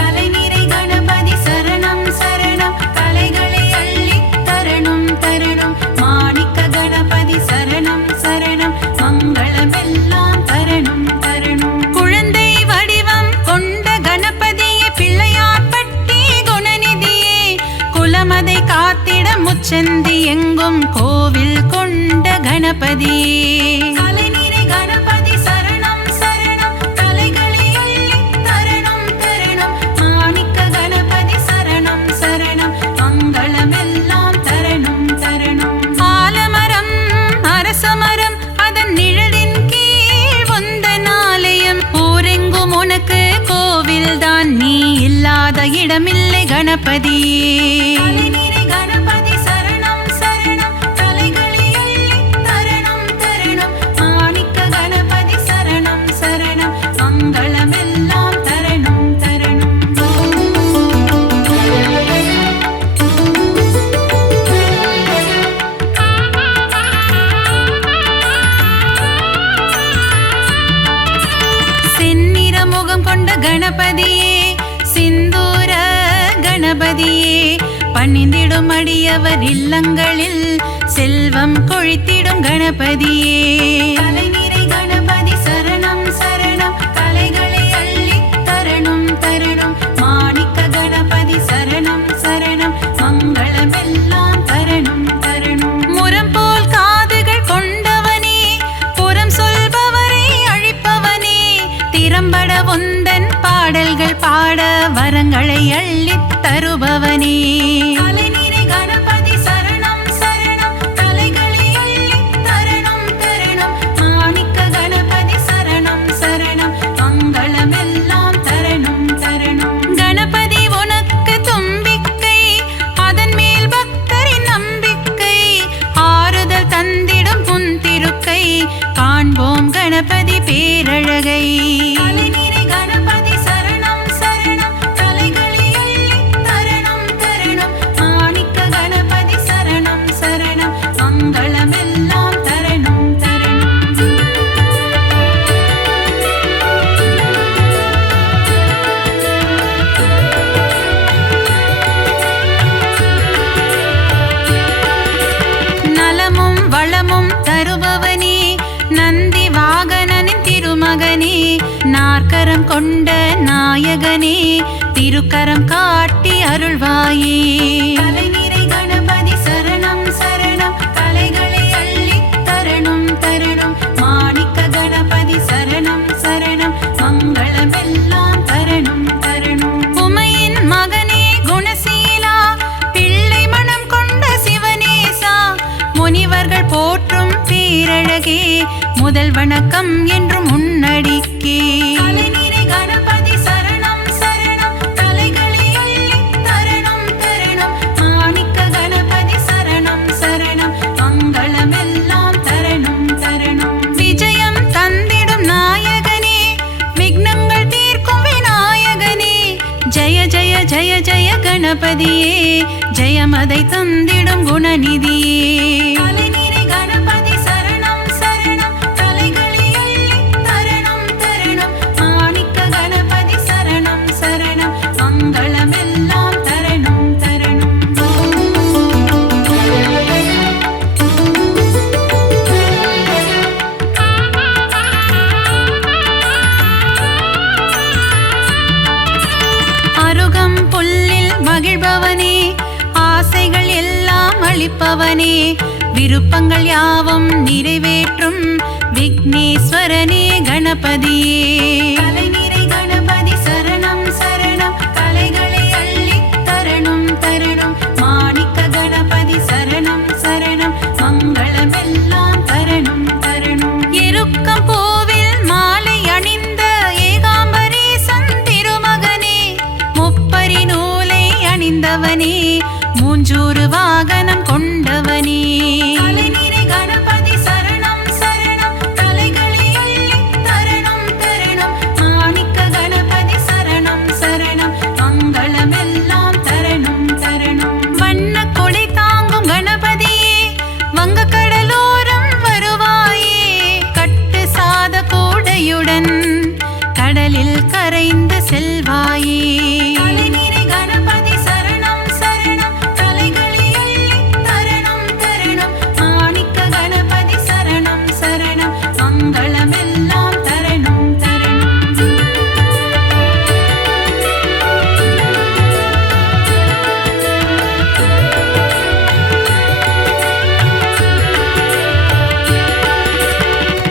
கலைநிறை கணபதி சரணம் சரணம், தலைகளை அள்ளி தரணும் தரணும். மாணிக்க கணபதி சரணம் சரணம், மங்களமெல்லாம் தரணும் தரணும். குழந்தை வடிவம் கொண்ட கணபதியே, பிள்ளையார்பட்டி குணநிதியே, குலமதை காத்திட முச்சந்தி எங்கும் கோவில் கொண்ட கணபதியே. கலைநிறை கணபதி சரணம் சரணம், தலைகளை அள்ளி தரணும் தரணும். மாணிக்க கணபதி சரணம் சரணம், மங்களமெல்லாம் தரணும் தரணும். ஆலமரம் அரசமரம் அதன் நிழலின் கீழ் உந்தன் ஆலயம், ஊரெங்கும் உனக்கு கோவில்தான், நீ இல்லாத இடமில்லை கணபதியே. கலைநிறை கணபதி சரணம் சரணம், தலைகளை அள்ளி தரணும் தரணும். மாணிக்க கணபதி சரணம் சரணம், மங்களமெல்லாம் தரணும் தரணும். கணபதியே சிந்தூர கணபதியே பணிந்திடும் அடியவர் இல்லங்களில் செல்வம் கொழித்திடும் கணபதியே கலைநிறை கணபதி சரணம் சரணம் கலைகளை அள்ளி தரணும் தரணும் மாணிக்க கணபதி சரணம் சரணம் மங்களமெல்லாம் தரணும் தரணும் முரம் போல் காதுகள் கொண்டவனே புறம் சொல்பவரை அழிப்பவனே திறம்பட உந்தன் பாடல்கள் பாட வரங்களை அள்ளித் தருபவனே கலைநிறை கணபதி சரணம் சரணம் கலைகளை அள்ளித் தரணும் தரணும் மாணிக்க கணபதி சரணம் சரணம் மங்களமெல்லாம் தரணும் தரணும் கணபதி உனக்கு தும்பிக்கை அதன் மேல் பக்தரின் நம்பிக்கை ஆறுதல் தந்திடும் புன் திருக்கை காண்போம் கணபதி பேரழகை கலைநிறை கணபதி சரணம் சரணம் கலைகளை அள்ளித் தரணும் தரணும் மாணிக்க கணபதி சரணம் சரணம் மங்களமெல்லாம் தரணும் தரணும் நலமும் வளமும் தருபவனே நந்தி வாகனனின் திருமகனே நாற்கரம் கொண்ட நாயகனே திருக்கரம் காட்டி அருள்வாயே கலைநிறை கணபதி சரணம் சரணம் கலைகளை அள்ளித் தரணும் தரணும் மாணிக்க கணபதி சரணம் சரணம் மங்களமெல்லாம் தரணும் தரணும் உமையின் மகனே குணசீலா பிள்ளை மனம் கொண்ட சிவனேசா முனிவர்கள் போற்றும் பேரழகே முதல் வணக்கம் என்றும் முன்னடிக்கே கலைநிறை கணபதி சரணம் சரணம் கலைகளை அள்ளித் தரணும் தரணும் மாணிக்க கணபதி சரணம் சரணம் மங்களமெல்லாம் தரணும் தரணும் விஜயம் தந்திடும் நாயகனே விக்னங்கள் தீர்க்கும் விநாயகனே ஜெய ஜெய ஜெய ஜெய கணபதியே ஜெயமதை தந்திடும் குணநிதியே கலைநிறை கணபதி சரணம் சரணம் கலைகளை அள்ளித் தரணும் தரணும் மாணிக்க கணபதி சரணம் சரணம் மங்களமெல்லாம் தரணும் தரணும் அருகம் புல்லில் மகிழ்பவனே ஆசைகள் எல்லாம் அளிப்பவனே விருப்பங்கள் யாவும் நிறைவேற்றும் விக்னேஸ்வரனே கணபதியே கலைநிறை கணபதி சரணம் சரணம் கலைகளை அள்ளித் தரணும் தரணும் மாணிக்க கணபதி சரணம் சரணம் மங்களமெல்லாம் தரணும் தரணும் எருக்கம் பூவில் மாலை அணிந்த ஏகாம்பரேசன் திருமகனே முப்பரி நூலை அணிந்தவனே மூஞ்சூறு வாகனம் கொண்டவனே கலைநிறை கணபதி சரணம் சரணம் கலைகளை அள்ளித் தரணும் தரணும் மாணிக்க கணபதி சரணம் சரணம் மங்களமெல்லாம் தரணும் தரணும் வண்ண கொலை தாங்கும் கணபதியே வங்க கடலோரம் வருவாயே கட்டு சாத கூடையுடன் கடலில் கரைந்து செல்வாயே கலைநிறை கணபதி சரணம் சரணம் கலைகளை அள்ளித் தரணும் தரணும் மாணிக்க கணபதி சரணம் சரணம் மங்களமெல்லாம் தரணும் தரணும்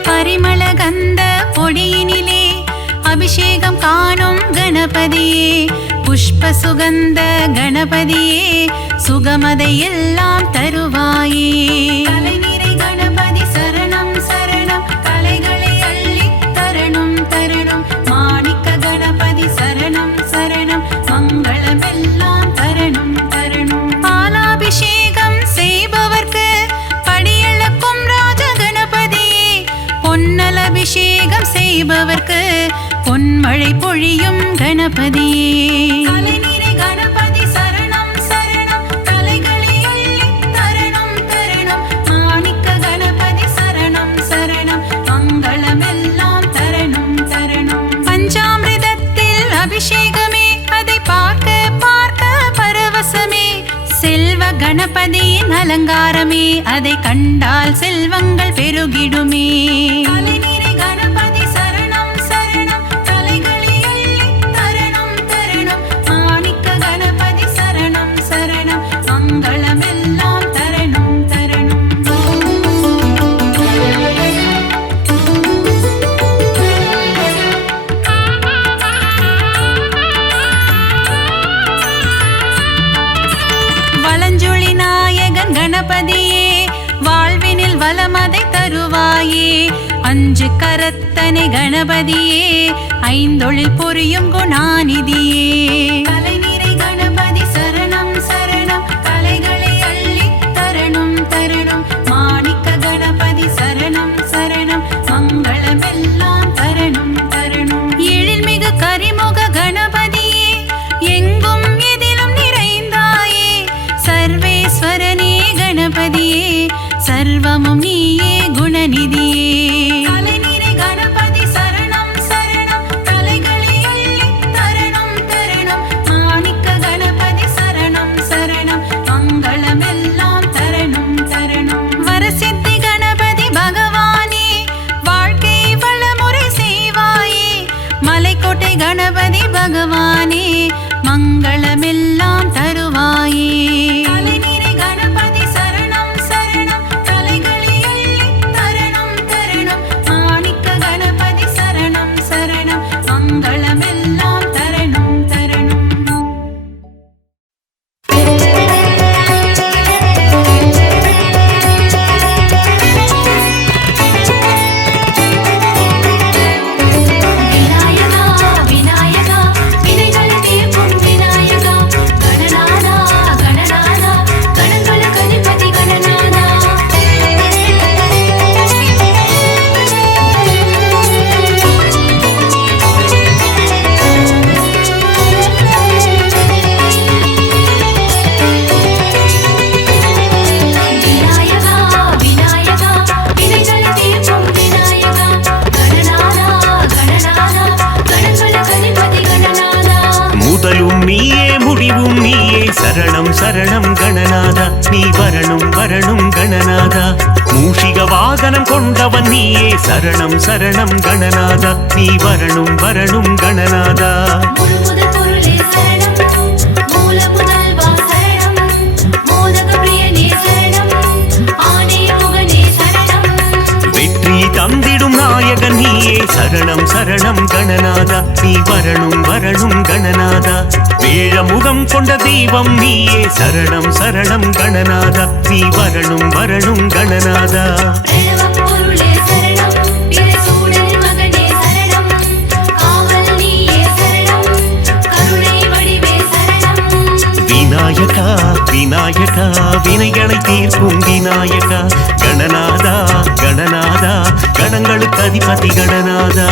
பரிமள கந்த பொடியினிலே அபிஷேகம் காணும் கணபதியே புஷ்ப சுகந்த கணபதியே சுகமதை எல்லாம் தருவாயே கலைநிறை கணபதி சரணம் சரணம் கலைகளை அள்ளித் தரணும் தரணும் மாணிக்க கணபதி சரணம் சரணம் மங்களமெல்லாம் தரணும் தரணும் பாலாபிஷேகம் செய்பவர்க்கு படியளக்கும் ராஜ கணபதியே பொன்னல் அபிஷேகம் செய்பவர்க்கு பொன்மழை பொழியும் கணபதியே கலைநிறை கணபதி சரணம் சரணம் கலைகளை அள்ளித் தரணும் தரணும் மாணிக்க கணபதி சரணம் சரணம் மங்களமெல்லாம் தரணும் தரணும் பஞ்சாமிர்தத்தில் கணபதியின் அலங்காரமே, அதை கண்டால் செல்வங்கள் பெருகிடுமே. தலைநிறை கணபதி சரணம் சரணம், தலைகளை அள்ளி தரணும் தரணும். மாணிக்க கணபதி சரணம் சரணம், மங்களமெல்லாம் தரணும் தரணும். வலஞ்சுழி நாயகன் கணபதியே, வாழ்வினில் வளமதை தருவாயே. அஞ்சு கரத்தனை கணபதியே, ஐந்தொழில் புரியும் குணாநிதியே. தலைநிறை கணபதி சரணம் சரணம், தலைகளை அள்ளி தரணும் தரணும். மாணிக்க கணபதி சரணம் சரணம், மங்களமெல்லாம் தரணும் தரணும். எழில்மிகு கரிமுக கணபதியே, எங்கும் எதிலும் நிறைந்தாயே. சர்வேஸ்வரனே கணபதியே, சர்வமும் நீயே குணநிதியே. தலைநிறை கணபதி சரணம் சரணம், தலைகளை அள்ளி தரணும் தரணும். மாணிக்க கணபதி சரணம் சரணம், மங்களமெல்லாம் தரணும் தரணும். வரசித்தி கணபதி பகவானே, வாழ்க்கை வளமுறை செய்வாயே. மலைக்கோட்டை கணபதி பகவானே, மங்களமெல்லாம் தருவாயே. தலைநிறை கணபதி சரணம் சரணம், தலைகளை அள்ளி தரணும் தரணும். மாணிக்க கணபதி சரணம் சரணம், மங்களமெல்லாம் தரணும் தரணும். விநாயகா விநாயகா, வினைகள் தீர்க்கும் விநாயகா. கணநாதா கணநாதா, கணங்கள கதிபதி கணநாதா. விநாயகா விநாயகா, வினைகள் தீர்க்கும் விநாயகா. கணநாதா கணநாதா, கணங்கள கதிபதி கணநாதா. முதலும் நீயே முடிவும் நீயே, சரணம் சரணம் கணநாதா. நீ வரணும் வரணும் கணநாதா. மூஷிக வாகனம் கொண்டவன் நீயே, சரணம் சரணம் கணநாதா. நீ வரணும் வரணும் கணநாதா. முழுமுதற் பொருளே சரணம், மூல முதல்வா சரணம். மோதக பிரியனே சரணம், ஆனே முகனே சரணம். வெற்றி தந்திடும் நாயகன் நீயே, சரணம் சரணம் கணநாதா. நீ வரணும் வரணும் கணநாதா. வேழ முகம் கொண்ட தெய்வம் நீயே, சரணம் சரணம் கணநாதா. நீ வரணும் வரணும் கணநாதா. பிரணவப் பொருளே சரணம், பிறைசூடன் மகனே சரணம். காவல் நீயே சரணம், கருணை வடிவே சரணம். விநாயகா விநாயகா, வினைகளை தீர்க்கும் விநாயகா. கணநாதா கணநாதா, கணங்களுக்கு அதிபதி கணநாதா.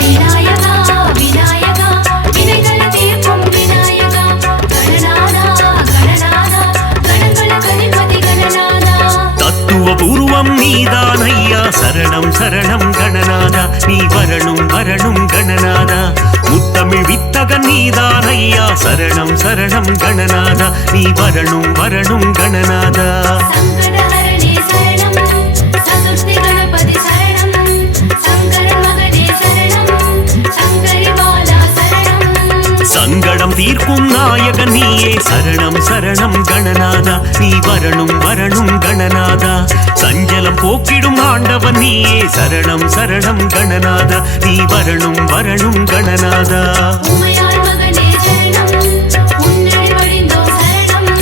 விநாயகா விநாயகா, வினைகள் தீர்க்கும் விநாயகா. கணநாதா கணநாதா, கணங்கள கதிபதி கணநாதா. தத்துவ பூர்வம் நீதான் ஐயா, சரணம் சரணம் கணநாதா. நீ வரணும் வரணும் கணநாதா. முத்தமிழ் வித்தகன் நீதான் ஐயா, சரணம் சரணம் கணநாதா. நீ வரணும் வரணும் கணநாதா. சங்கடஹரணே சரணம், சதுர்த்தி கணபதி சரணம். சங்கரன் மகனே சரணம், சங்கரி பாலா சரணம். சங்கடம் தீர்க்கும் நாயகன் நீயே, சரணம் சரணம் கணநாதா. நீ வரணும் வரணும் கணநாதா. சஞ்சலம் போக்கிடும் ஆண்டவன் நீயே, சரணம் சரணம் கணநாதா. நீ வரணும் வரணும் கணநாதா. உமையாள் மகனே சரணம், உன்னடி வடிந்தோம் சரணம்.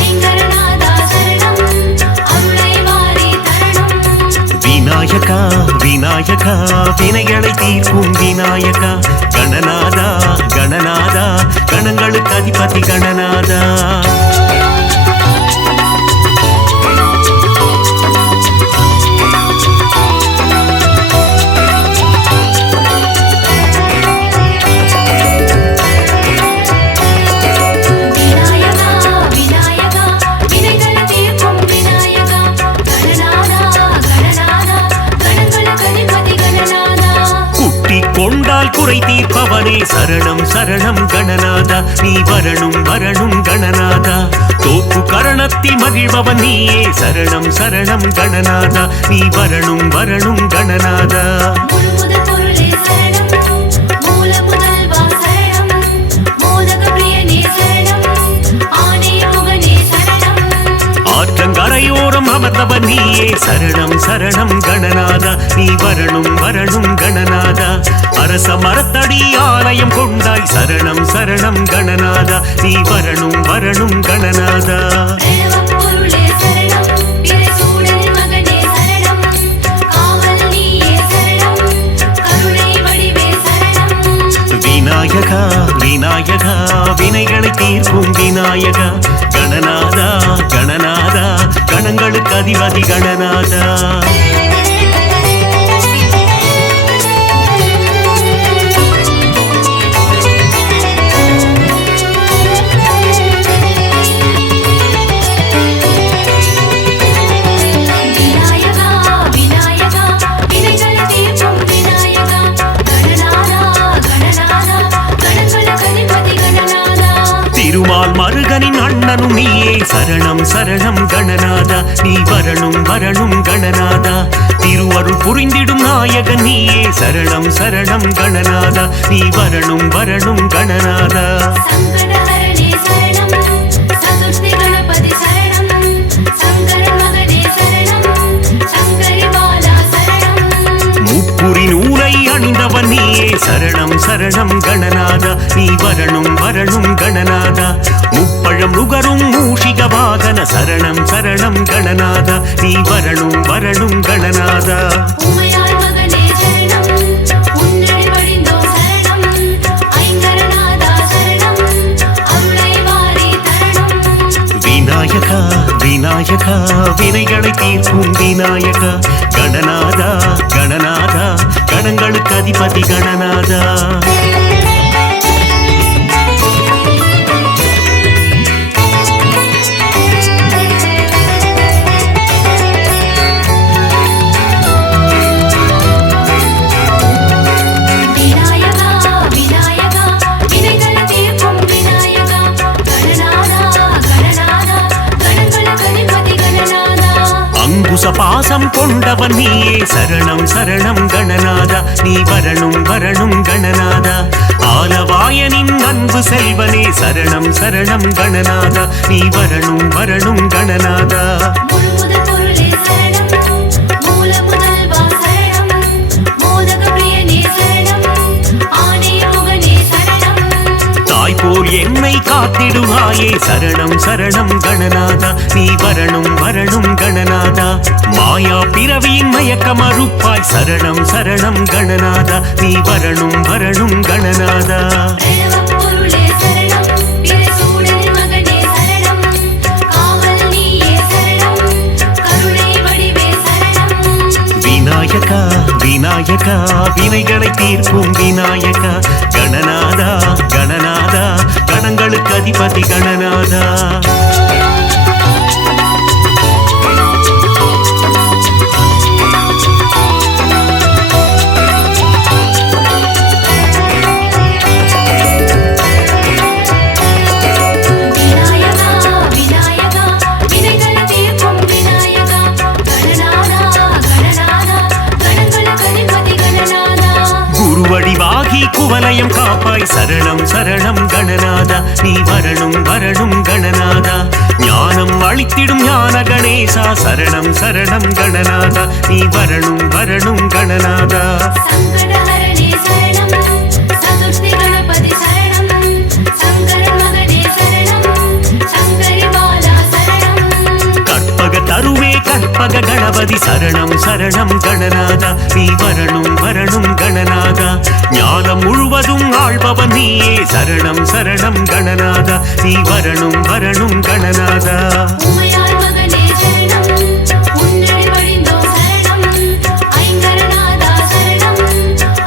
ஐங்கரநாதா சரணம், அருளை வாரி தரணம். விநாயகா விநாயகா, வினைகளை தீர்க்கும் விநாயகா. கணநாதா கணநாதா, கணங்களுக்கு அதிபதி கணநாதா. விநாயகா விநாயகா, வினைகள் தீர்க்கும் விநாயகா. குறை தீர்ப்பவனே சரணம் சரணம் கணநாதா நீ வரணும் வரணும் கணநாதா தோப்பு கரணத்தில் மகிழ்பவன் நீயே சரணம் சரணம் கணநாதா நீ வரணும் வரணும் கணநாதா முழுமுதற் பொருளே சரணம் மூல முதல்வா சரணம் மோதக பிரியனே சரணம் ஆனே முகனே சரணம் ஆற்றங்கரையோரம் அமர்ந்தவன் நீயே சரணம் சரணம் கணநாதா நீ வரணும் வரணும் கணநாதா அரச மரத்தடி ஆலயம் கொண்டாய் சரணம் சரணம் கணநாதா நீ வரணும் வரணும் கணநாதா பிரணவம் பொருளே சரணம் பிறைசூடனின் மகனே சரணம் காவல் நீயே சரணம் கருணை வடிவே சரணம் விநாயகா விநாயகா வினைகளை தீர்க்கும் விநாயகா கணநாதா கணநாதா கணங்களுக்கு அதிபதி கணநாதா விநாயகா விநாயகா வினைகளை தீர்க்கும் விநாயகா கணநாதா கணநாதா கணங்களுக்கு அதிபதி கணநாதா திருமால் மருகனின் அண்ணனும் நீயே சரணம் சரணம் கணநாதா நீ வரணும் வரணும் கணநாதா திருவருள் புரிந்திடும் நாயகன் நீயே சரணம் சரணம் கணநாதா நீ வரணும் வரணும் கணநாதா சங்கடஹரணே சரணம் சதுர்த்தி கணபதி சரணம் சங்கரன் மகனே சரணம் சங்கரி பாலா சரணம் முப்புரி நூலை அணிந்தவன் நீயே சரணம் சரணம் கணநாதா நீ வரணும் வரணும் கணநாதா முப்பழம் நுகரும் மூஷிக வாகன சரணம் சரணம் கணநாதா நீ வரணும் வரணும் கணநாதா உமையாள் மகனே சரணம் உன்னடி வடிந்தோம் சரணம் ஐங்கரநாதா சரணம் அருளை வாரி தரணம் விநாயகா விநாயகா வினைகளை தீர்க்கும் விநாயகா கணநாதா கணநாதா கணங்களுக்கு அதிபதி கணநாதா விநாயகா விநாயகா வினைகளை தீர்க்கும் விநாயகா கணநாதா கணநாதா கணங்களுக்கு அதிபதி கணநாதா அங்குச பாசம் கொண்டவன் நீயே சரணம் சரணம் கணநாதா நீ வரணும் வரணும் கணநாதா ஆலவாயனின் அன்பு செல்வனே சரணம் சரணம் கணநாதா நீ வரணும் வரணும் கணநாதா முழுமுதற் பொருளே சரணம் மூல முதல்வா சரணம் மோதக பிரியனே சரணம் ஆனே முகனே சரணம் தாய் போல் என்னை காத்திடுவாயே சரணம் சரணம் கணநாதா நீ வரணும் வரணும் கணநாதா மாயா பிறவியின் மயக்க மறுப்பாய் சரணம் சரணம் கணநாதா நீ வரணும் வரணும் கணநாதா பிரணவம் பொருளே சரணம் பிறைசூடனின் மகனே சரணம் காவல் நீயே சரணம் கருணை வடிவே சரணம் விநாயகா விநாயகா வினைகளை தீர்க்கும் விநாயகா கணநாதா கணநாதா கணங்களுக்கு அதிபதி கணநாதா விநாயகா விநாயகா வினைகளை தீர்க்கும் விநாயகா கணநாதா கணநாதா கணங்களுக்கு அதிபதி கணநாதா குருவடிவாகி குவலயம் காப்பாய் சரணம் சரணம் கணநாதா நீ வரணும் வரணும் கணநாதா ஞானம் அளித்திடும் ஞான கணேசா சரணம் சரணம் கணநாதா நீ வரணும் வரணும் கணநாதா சங்கடஹரணே சரணம் சதுர்த்தி கணபதி சரணம் சங்கரன் மகனே சரணம் சங்கரி பாலா சரணம் கற்பக தருவே கற்பக கணபதி சரணம் சரணம் கணநாதா நீ வரணும் வரணும் கணநாதா ஞானம் முழுவதும் ஆள்பவன் நீயே சரணம் சரணம் கணநாதா நீ வரணும் வரணும் கணநாதா உமையாள் மகனே சரணம் உன்னடி வடிந்தோம் சரணம் ஐங்கரநாதா சரணம்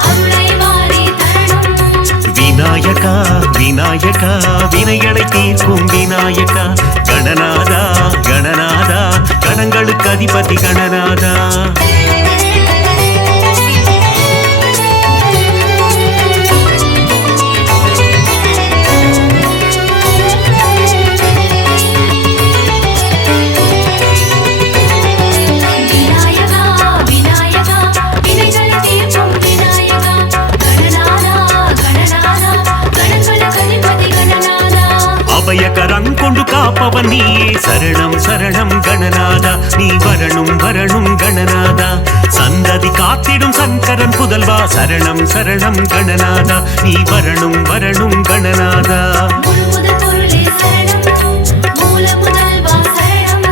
அருளை வாரி தரணம் விநாயகா விநாயகா வினைகளை தீர்க்கும் விநாயகா கணநாதா கணநாதா கணங்களுக்கு அதிபதி கணநாதா காப்பவன் நீயே சரணம் சரணம் கணநாதா நீ வரணும் வரணும் கணநாதா சந்ததி காத்திடும் சங்கரன் புதல்வா சரணம் சரணம் கணநாதா நீ வரணும் வரணும் கணநாதா முழுமுதற் பொருளே சரணம் மூல முதல்வா சரணம்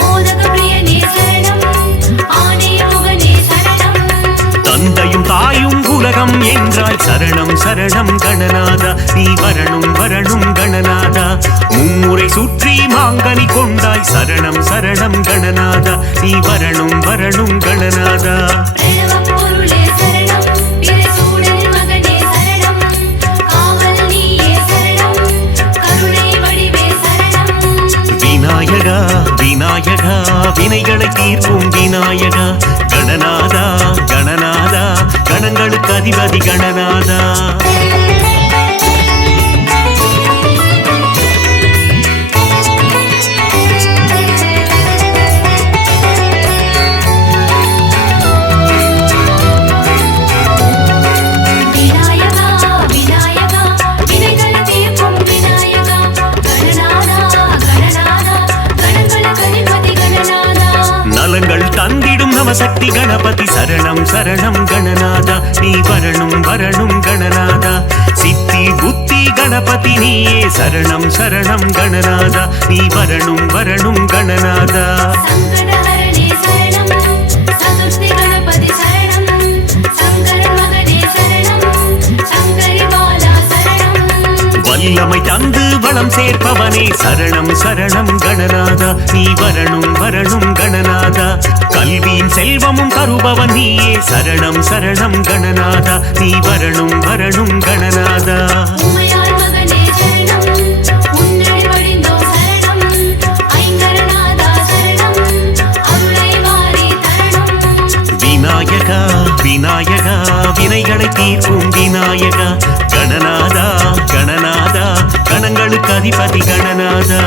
மோதக பிரியனே சரணம் ஆனே முகனே சரணம் தந்தையும் தாயும் உலகம் என்றாய் சரணம் சரணம் கணநாதா நீ வரணும் வரணும் கணநாதா மும்முறை சுற்றி மாங்கனி கொண்டாய் சரணம் சரணம் கணநாதா நீ வரணும் வரணும் கணநாதா பிரணவம் பொருளே சரணம் பிறைசூடனின் மகனே சரணம் காவல் நீயே சரணம் கருணை வடிவே சரணம் விநாயகா விநாயகா வினைகளை தீர்க்கும் விநாயகா கணநாதா கணநாதா கணங்களுக்கு அதிபதி கணநாதா விநாயகா விநாயகா வினைகளை தீர்க்கும் விநாயகா கணநாதா கணநாதா கணங்களுக்கு அதிபதி கணநாதா நலங்கள் தந்திடும் நவசக்தி கணபதி சரணம் சரணம் கணநாதா நீ வரணும் வரணும் கணநாதா சித்தி புத்தி கணபதி நீயே சரணம் சரணம் கணநாதா நீ வரணும் வரணும் கணநாதா சங்கடஹரணே சரணம் சதுர்த்தி கணபதி சரணம் சங்கரன் மகனே சரணம் சங்கரி பாலா சரணம் வல்லமை தந்து வளம் சேர்ப்பவனே சரணம் சரணம் கணநாதா நீ வரணும் வரணும் கணநாதா கல்வியின் செல்வமும் தருபவன் நீயே சரணம் சரணம் கணநாதா நீ வரணும் வரணும் கணநாதா உமையாள் மகனே சரணம் உன்னடி வடிந்தோம் சரணம் ஐங்கரநாதா சரணம் அருளை வாரி தரணம் விநாயகா விநாயகா வினைகளை தீர்க்கும் விநாயகா கணநாதா கணநாதா கணங்களுக்கு அதிபதி கணநாதா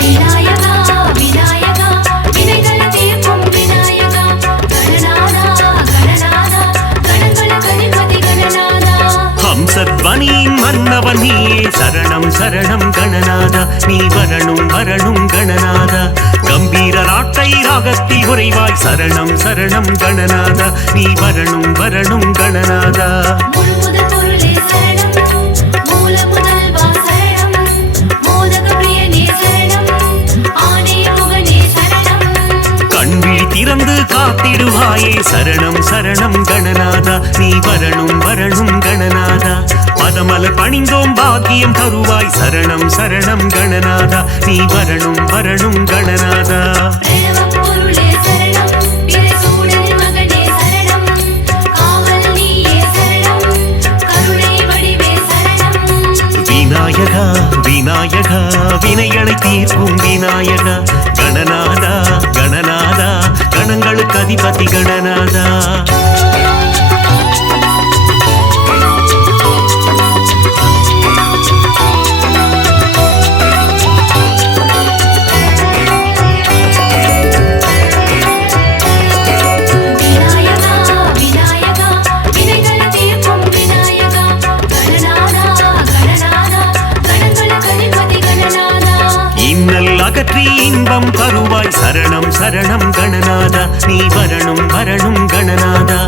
விநாயகா விநாயகா வினைகளை தீர்க்கும் விநாயகா கணநாதா கணநாதா கணங்களுக்கு அதிபதி கணநாதா ஹம்சத்வனியின் மன்னவன் நீயே சரணம் சரணம் கணநாதா நீ வரணும் வரணும் கணநாதா கம்பீர நாட்டை ராகத்தில் உறைவாய் சரணம் சரணம் கணநாதா நீ வரணும் வரணும் கணநாதா முழுமுதற் பொருளே சரணம் மூல முதல்வா சரணம் மோதக பிரியனே சரணம் ஆனே முகனே சரணம் கண்விழி திறந்து காத்திடுவாயே சரணம் சரணம் கணநாதா நீ வரணும் வரணும் கணநாதா பதமலர் பணிந்தோம் பாக்கியம் தருவாய் சரணம் சரணம் கணநாதா நீ வரணும் வரணும் கணநாதா பிரணவம் பொருளே சரணம் பிறைசூடனின் மகனே சரணம் காவல் நீயே சரணம் கருணை வடிவே சரணம் விநாயகா விநாயகா வினைகளை தீர்க்கும் விநாயகா கணநாதா கணநாதா கணங்களுக்கு அதிபதி கணநாதா விநாயகா விநாயகா வினைகளை தீர்க்கும் விநாயகா கணநாதா கணநாதா கணங்களுக்கு அதிபதி கணநாதா இன்னல் அகற்றி இன்பம் தருவாய் சரணம் சரணம் கணநாதா நீ வரணும் வரணும் கணநாதா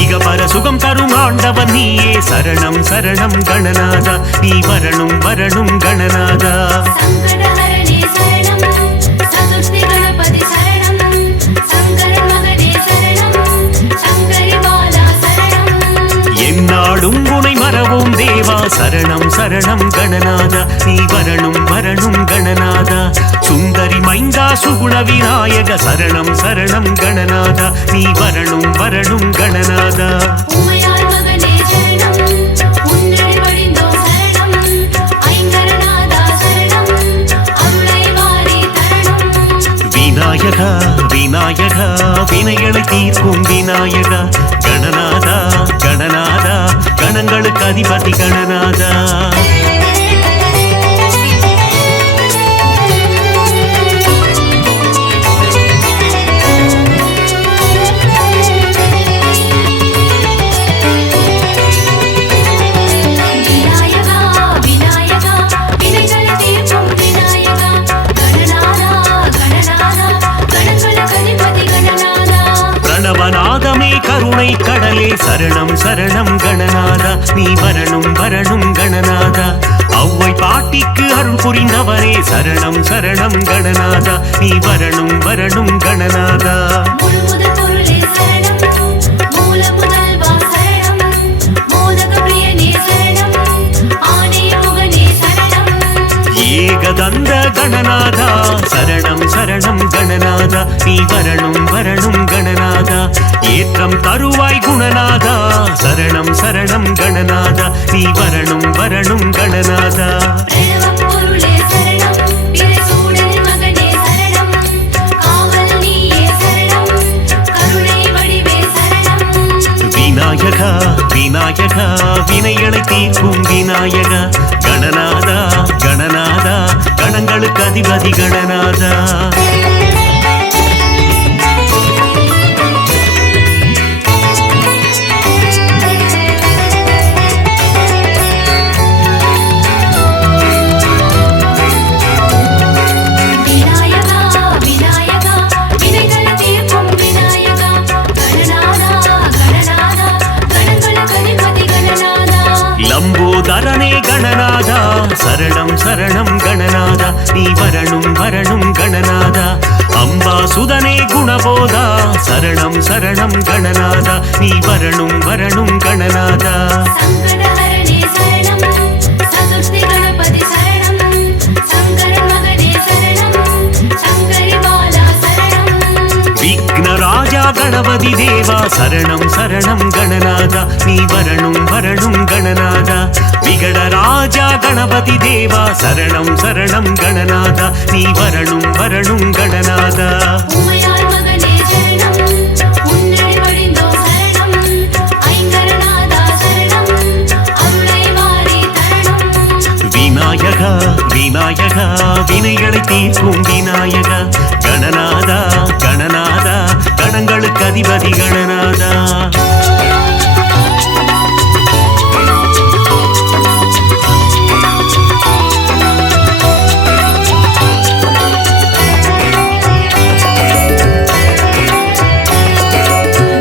இகபர சுகம் தரும் ஆண்டவன் நீயே சரணம் சரணம் கணநாதா நீ வரணும் வரணும் கணநாதா சங்கடஹரணே சரணம் சதுர்த்தி கணபதி சரணம் சங்கரன் மகனே சரணம் சங்கரி பாலா சரணம் என்னாடும் உனை மறவோம் தேவா சரணம் சரணம் கணநாதா நீ வரணும் வரணும் கணநாதா சுந்தரி மைந்தா சுகுண விநாயக சரணம் சரணம் கணநாதா நீ வரணும் வரணும் கணநாதா உமையாள் மகனே சரணம் உன்னடி வடிந்தோம் சரணம் ஐங்கரநாதா சரணம் அருளை வாரி தரணம் விநாயகா விநாயகா வினைகளை தீர்க்கும் விநாயகா கணநாதா கணநாதா கணங்களுக்கு அதிபதி கணநாதா சரணம் சரணம் கணநாதா நீ வரணும் வரணும் கணநாதா அவ்வை பாட்டிக்கு அருள் புரிந்தவரே சரணம் சரணம் கணநாதா நீ வரணும் வரணும் கணநாதா முழுமுதற் பொருளே சரணம் மூல முதல்வா சரணம் மோதக பிரியனே சரணம் ஆனே முகனே சரணம் ஏகதந்த கணநாதா சரணம் சரணம் கணநாதா நீ வரணும் வரணும் கணநாதா ஏற்றம் தருவாய் குணநாதா சரணம் சரணம் கணநாதா நீ வரணும் வரணும் கணநாதா பிரணவம் பொருளே சரணம் பிரசூடன் மகனே சரணம் காவல் நீயே சரணம் கருணை வடிவே சரணம் விநாயகா விநாயகா வினைகளை தீர்க்கும் விநாயகா கணநாதா கணநாதா கணங்களுக்கு அதிபதி கணநாதா விநாயகா விநாயகா வினைகளை தீர்க்கும் விநாயகா கணநாதா கணநாதா கணங்களுக்கு அதிபதி கணநாதா லம்போதரனே கணநாதா சரணம் சரணம் கணநாதா நீ வரணும் வரணும் கணநாதா அம்பாசுதனே குணபோதா சரணம் சரணம் கணநாதா நீ வரணும் வரணும் கணநாதா சங்கடஹரணே சரணம் சதுர்த்தி கணபதி சரணம் சங்கரன் மகனே சரணம் சங்கரி பாலா சரணம் விக்னராஜா கணபதி தேவா சரணம் சரணம் கணநாதா நீ வரணும் வரணும் கணநாதா விகடராஜா கணபதி தேவா சரணம் சரணம் கணநாதா நீ வரணும் வரணும் கணநாதா உமையாள் மகனே சரணம் உன்னடி வடிந்தோம் சரணம் ஐங்கரநாதா சரணம் அருளை வாரி தரணம் விநாயகா விநாயகா வினைகளை தீர்க்கும் விநாயகா கணநாதா கணநாதா கணங்களுக்கு அதிபதி கணநாதா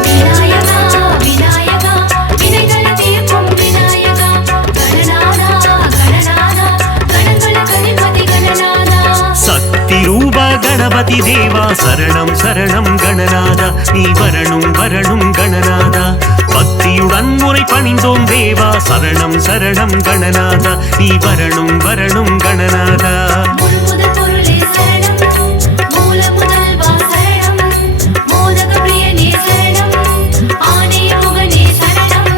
விநாயகா விநாயகா வினைகளை தீர்க்கும் விநாயகா கணநாதா கணநாதா கணங்களுக்கு அதிபதி கணநாதா சக்தி ரூப கணபதி தேவா சரணம் சரணம் கணநாதா நீ வரணும் வரணும் கணநாதா பக்தியுடன் முறை பணிந்தோம் தேவா சரணம் சரணம் கணநாதா நீ வரணும் வரணும் கணநாதா முழுமுதற் பொருளே சரணம் மூல முதல்வா சரணம் மோதக பிரியனே சரணம் ஆனே முகனே சரணம்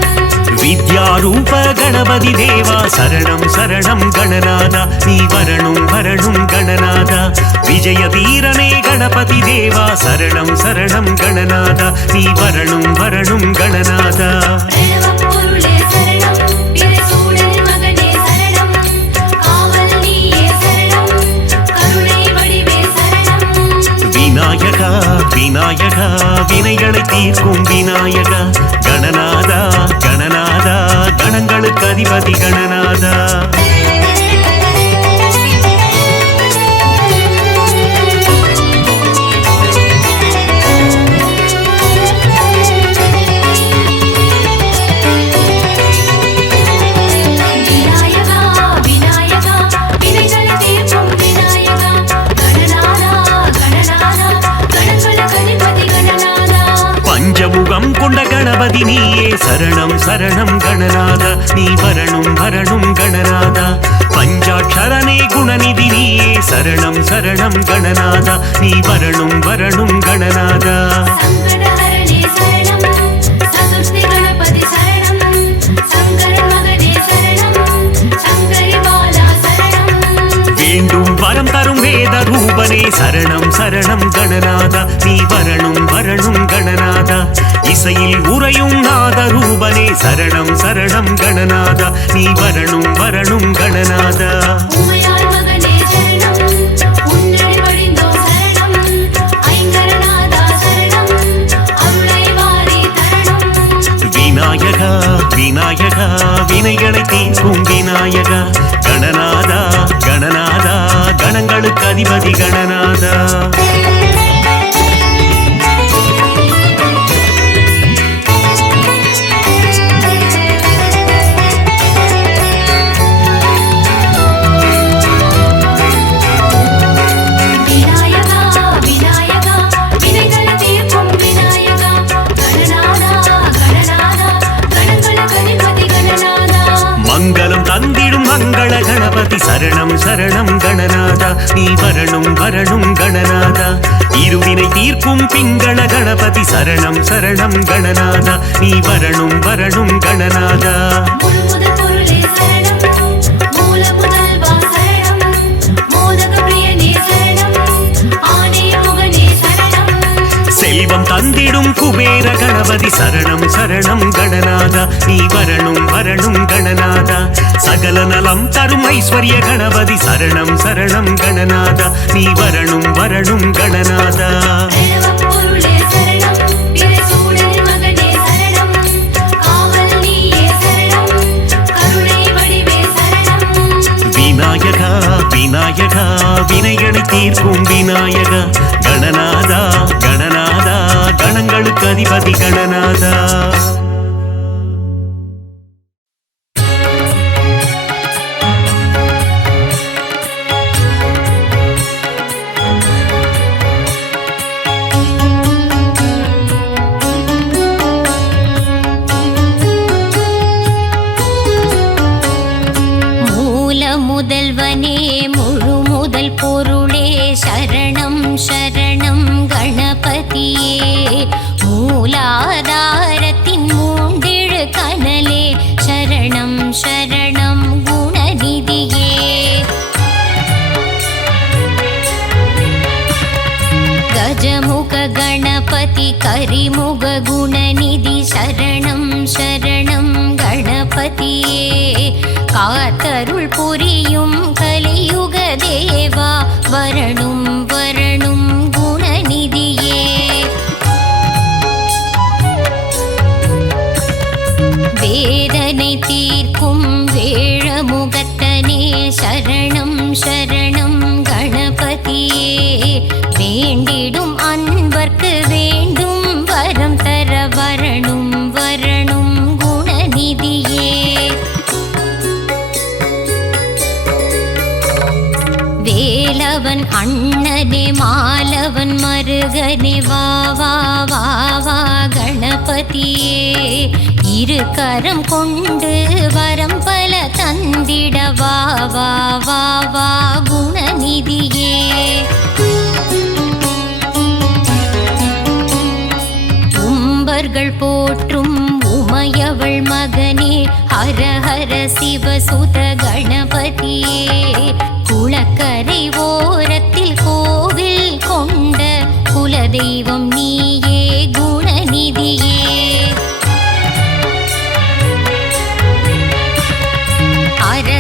வித்யாரூப கணபதி தேவா சரணம் சரணம் கணநாதா நீ வரணும் வரணும் கணநாதா விஜய வீரனே கணபதி தேவா சரணம் சரணம் கணநாதா நீ வரணும் வரணும் கணநாதா பிரணவம் பொருளே சரணம் பிரசூடன் மகனே சரணம் காவல் நீயே சரணம் கருணை வடிவே சரணம் விநாயகா விநாயகா வினைகளை தீர்க்கும் விநாயகா கணநாதா கணநாதா கணங்களுக்கு அதிபதி கணநாதா விநாயகா விநாயகா வினைகளை தீர்க்கும் விநாயகா கணநாதா கணநாதா கணங்களுக்கு அதிபதி கணநாதா பஞ்சமுகம் கொண்ட கணபதி நீயே சரணம் சரணம் கணநாதா நீ வரணும் வரணும் கணநாதா பஞ்சாட்சரனே குணநிதி நீயே சரணம் சரணம் கணநாதா நீ வரணும் வரணும் கணநாதா சங்கடஹரணே சரணம் சதுர்த்தி கணபதி சரணம் சங்கரன் மகனே சரணம் சங்கரி பாலா சரணம் வேண்டும் வரம் தரும் வேத ரூபனே சரணம் சரணம் கணநாதா நீ வரணும் வரணும் கணநாதா இசையில் உறையும் நாத ரூபனே சரணம் சரணம் கணநாதா நீ வரணும் வரணும் கணநாதா உமையாள் மகனே சரணம் உன்னடி வடிந்தோம் சரணம் ஐங்கரநாதா சரணம் அருளை வாரி தரணம் விநாயகா விநாயகா வினைகளை தீர்க்கும் விநாயகா கணநாதா கணநாதா கணங்களுக்கு அதிபதி கணநாதா கணபதி சரணம் சரணம் கணநாதா நீ வரணும் வரணும் கணநாதா இருவினை தீர்க்கும் பிங்கள கணபதி சரணம் சரணம் கணநாதா நீ வரணும் வரணும் கணநாதா முழுமுதற் பொருளே சரணம் மூல முதல்வா சரணம் மோதக பிரியனே சரணம் ஆனே முகனே சரணம் செல்வம் தந்திடும் குபேர கணபதி சரணம் சரணம் கணநாதா நீ வரணும் வரணும் கணநாதா சகல நலம் தரும் ஐஸ்வர்ய கணபதி சரணம் சரணம் கணநாதா நீ வரணும் வரணும் கணநாதா தேவப் பொருளே சரணம் பிறைசூடனின் மகனே சரணம் காவல் நீயே சரணம் கருணை வடிவே சரணம் விநாயகா விநாயகா வினைகளை தீர்க்கும் விநாயகா கணநாதா கணநாதா கணங்களுக்கு அதிபதி கணநாதா முதல்வனே முழு முதல் பொருளே சரணம் சரணம் கணபதியே மூலாதாரத்தின் மூண்டிழு கனலே சரணம் சரணம் குணநிதியே கஜமுக கணபதி கரிமுக குணநிதி சரணம் சரணம் கணபதியே காத்தருள் புரியும் கலியுக தேவா வரணும் வரணும் குணநிதியே வேதனை தீர்க்கும் வேழமுகத்தனே சரணம் சரணம் கணபதியே வேண்டிடும் அன்பர்க்கு வேண்டும் வரம் தர வரணும் வரணும் குணநிதியே வேலவன் அண்ணனே மாலவன் மருகனே வா வா வா வா கணபதியே இரு கரம் கொண்டு வரம் பல தந்திட வா வா வா வா குணநிதியே உம்பர்கள் போற்றும் உமையவள் மகனே ஹர ஹர சிவசுத கணபதியே குளக்கரை ஓரத்தில் கோவில் கொண்ட குலதெய்வம் நீயே குணநிதியே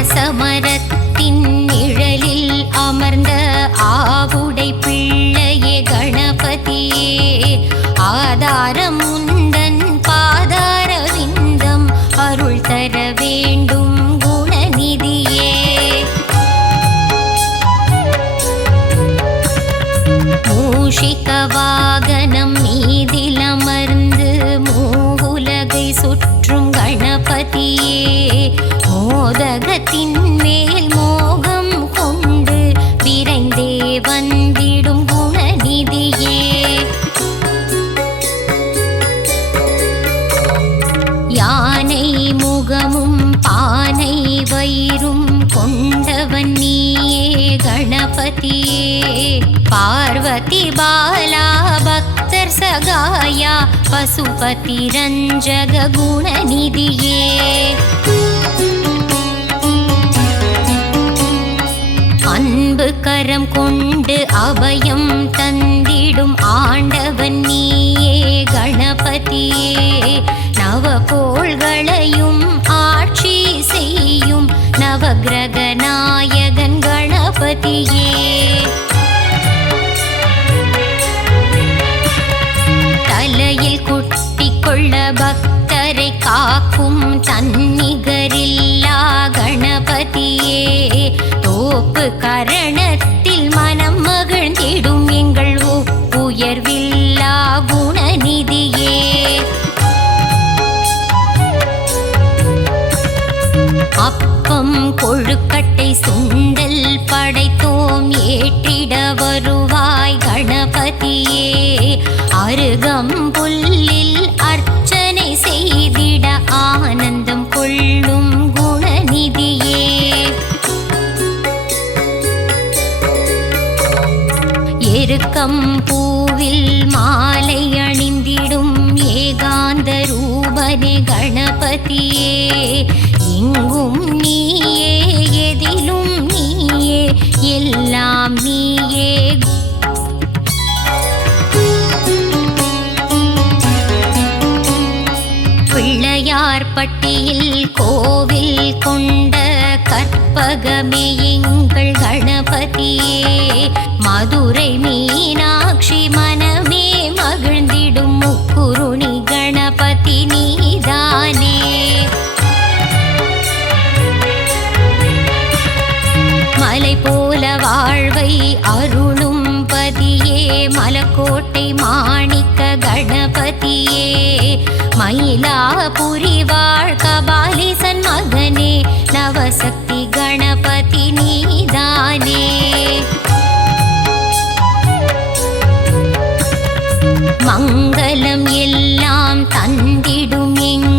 அரசமரத்தின் நிழலில் அமர்ந்த ஆவுடை பிள்ளையே கணபதியே ஆதாரம் உந்தன் பாதார விந்தம் அருள் தர வேண்டும் குணநிதியே மூஷிக வாகனம் மீதிலமர்ந்து மூவுலகை சுற்றும் கணபதியே மோதகத்தின் மேல் மோகம் கொண்டு விரைந்தே வந்திடும் குணநிதியே யானை முகமும் பானை வயிறும் கொண்டவன் நீயே கணபதியே பார்வதி பாலா பக்தர் சகாயா பசுபதி ரஞ்சக குணநிதியே அன்பு கரம் கொண்டு அபயம் தந்திடும் ஆண்டவன் நீயே கணபதியே நவகோள்களையும் ஆட்சி செய்யும் நவகிரக நாயகன் கணபதியே தலையில் குட்டி கொள்ள பக்தரை காக்கும் தன்னிகரில்லா கணபதியே தோப்பு கரணத்தில் மனம் மகிழ்ந்திடும் எங்கள் உயர்வில்லா குணநிதியே அப்பம் கொழுக்கட்டை சுண்டல் படைத்தோம் ஏற்றிட வருவாய் கணபதியே அருகம்புல்லில் அர்ச்சனை செய்திட ஆனந்தம் கொள்ளும் குணநிதியே எழுக்கம்பூவில் மாலை அணிந்திடும் ஏகாந்த ரூபனே கணபதியே எங்கும் நீயே எதிலும் நீயே எல்லாம் நீயே பிள்ளையார்பட்டியில் கோவில் கொண்ட கற்பகமே எங்கள் கணபதியே மதுரை மீனாட்சி மனமே மகிழ்ந்திடும் முக்குருணி கணபதி நீதானே மலை போல வாழ்வை அருளும் பதியே மலக்கோட்டை மாணிக்க கணபதியே மயிலாபுரி வாழ் கபாலீசன் மகனே நவசக்தி கணபதி நீதானே மங்களம் எல்லாம் தந்திடும் எங்கள்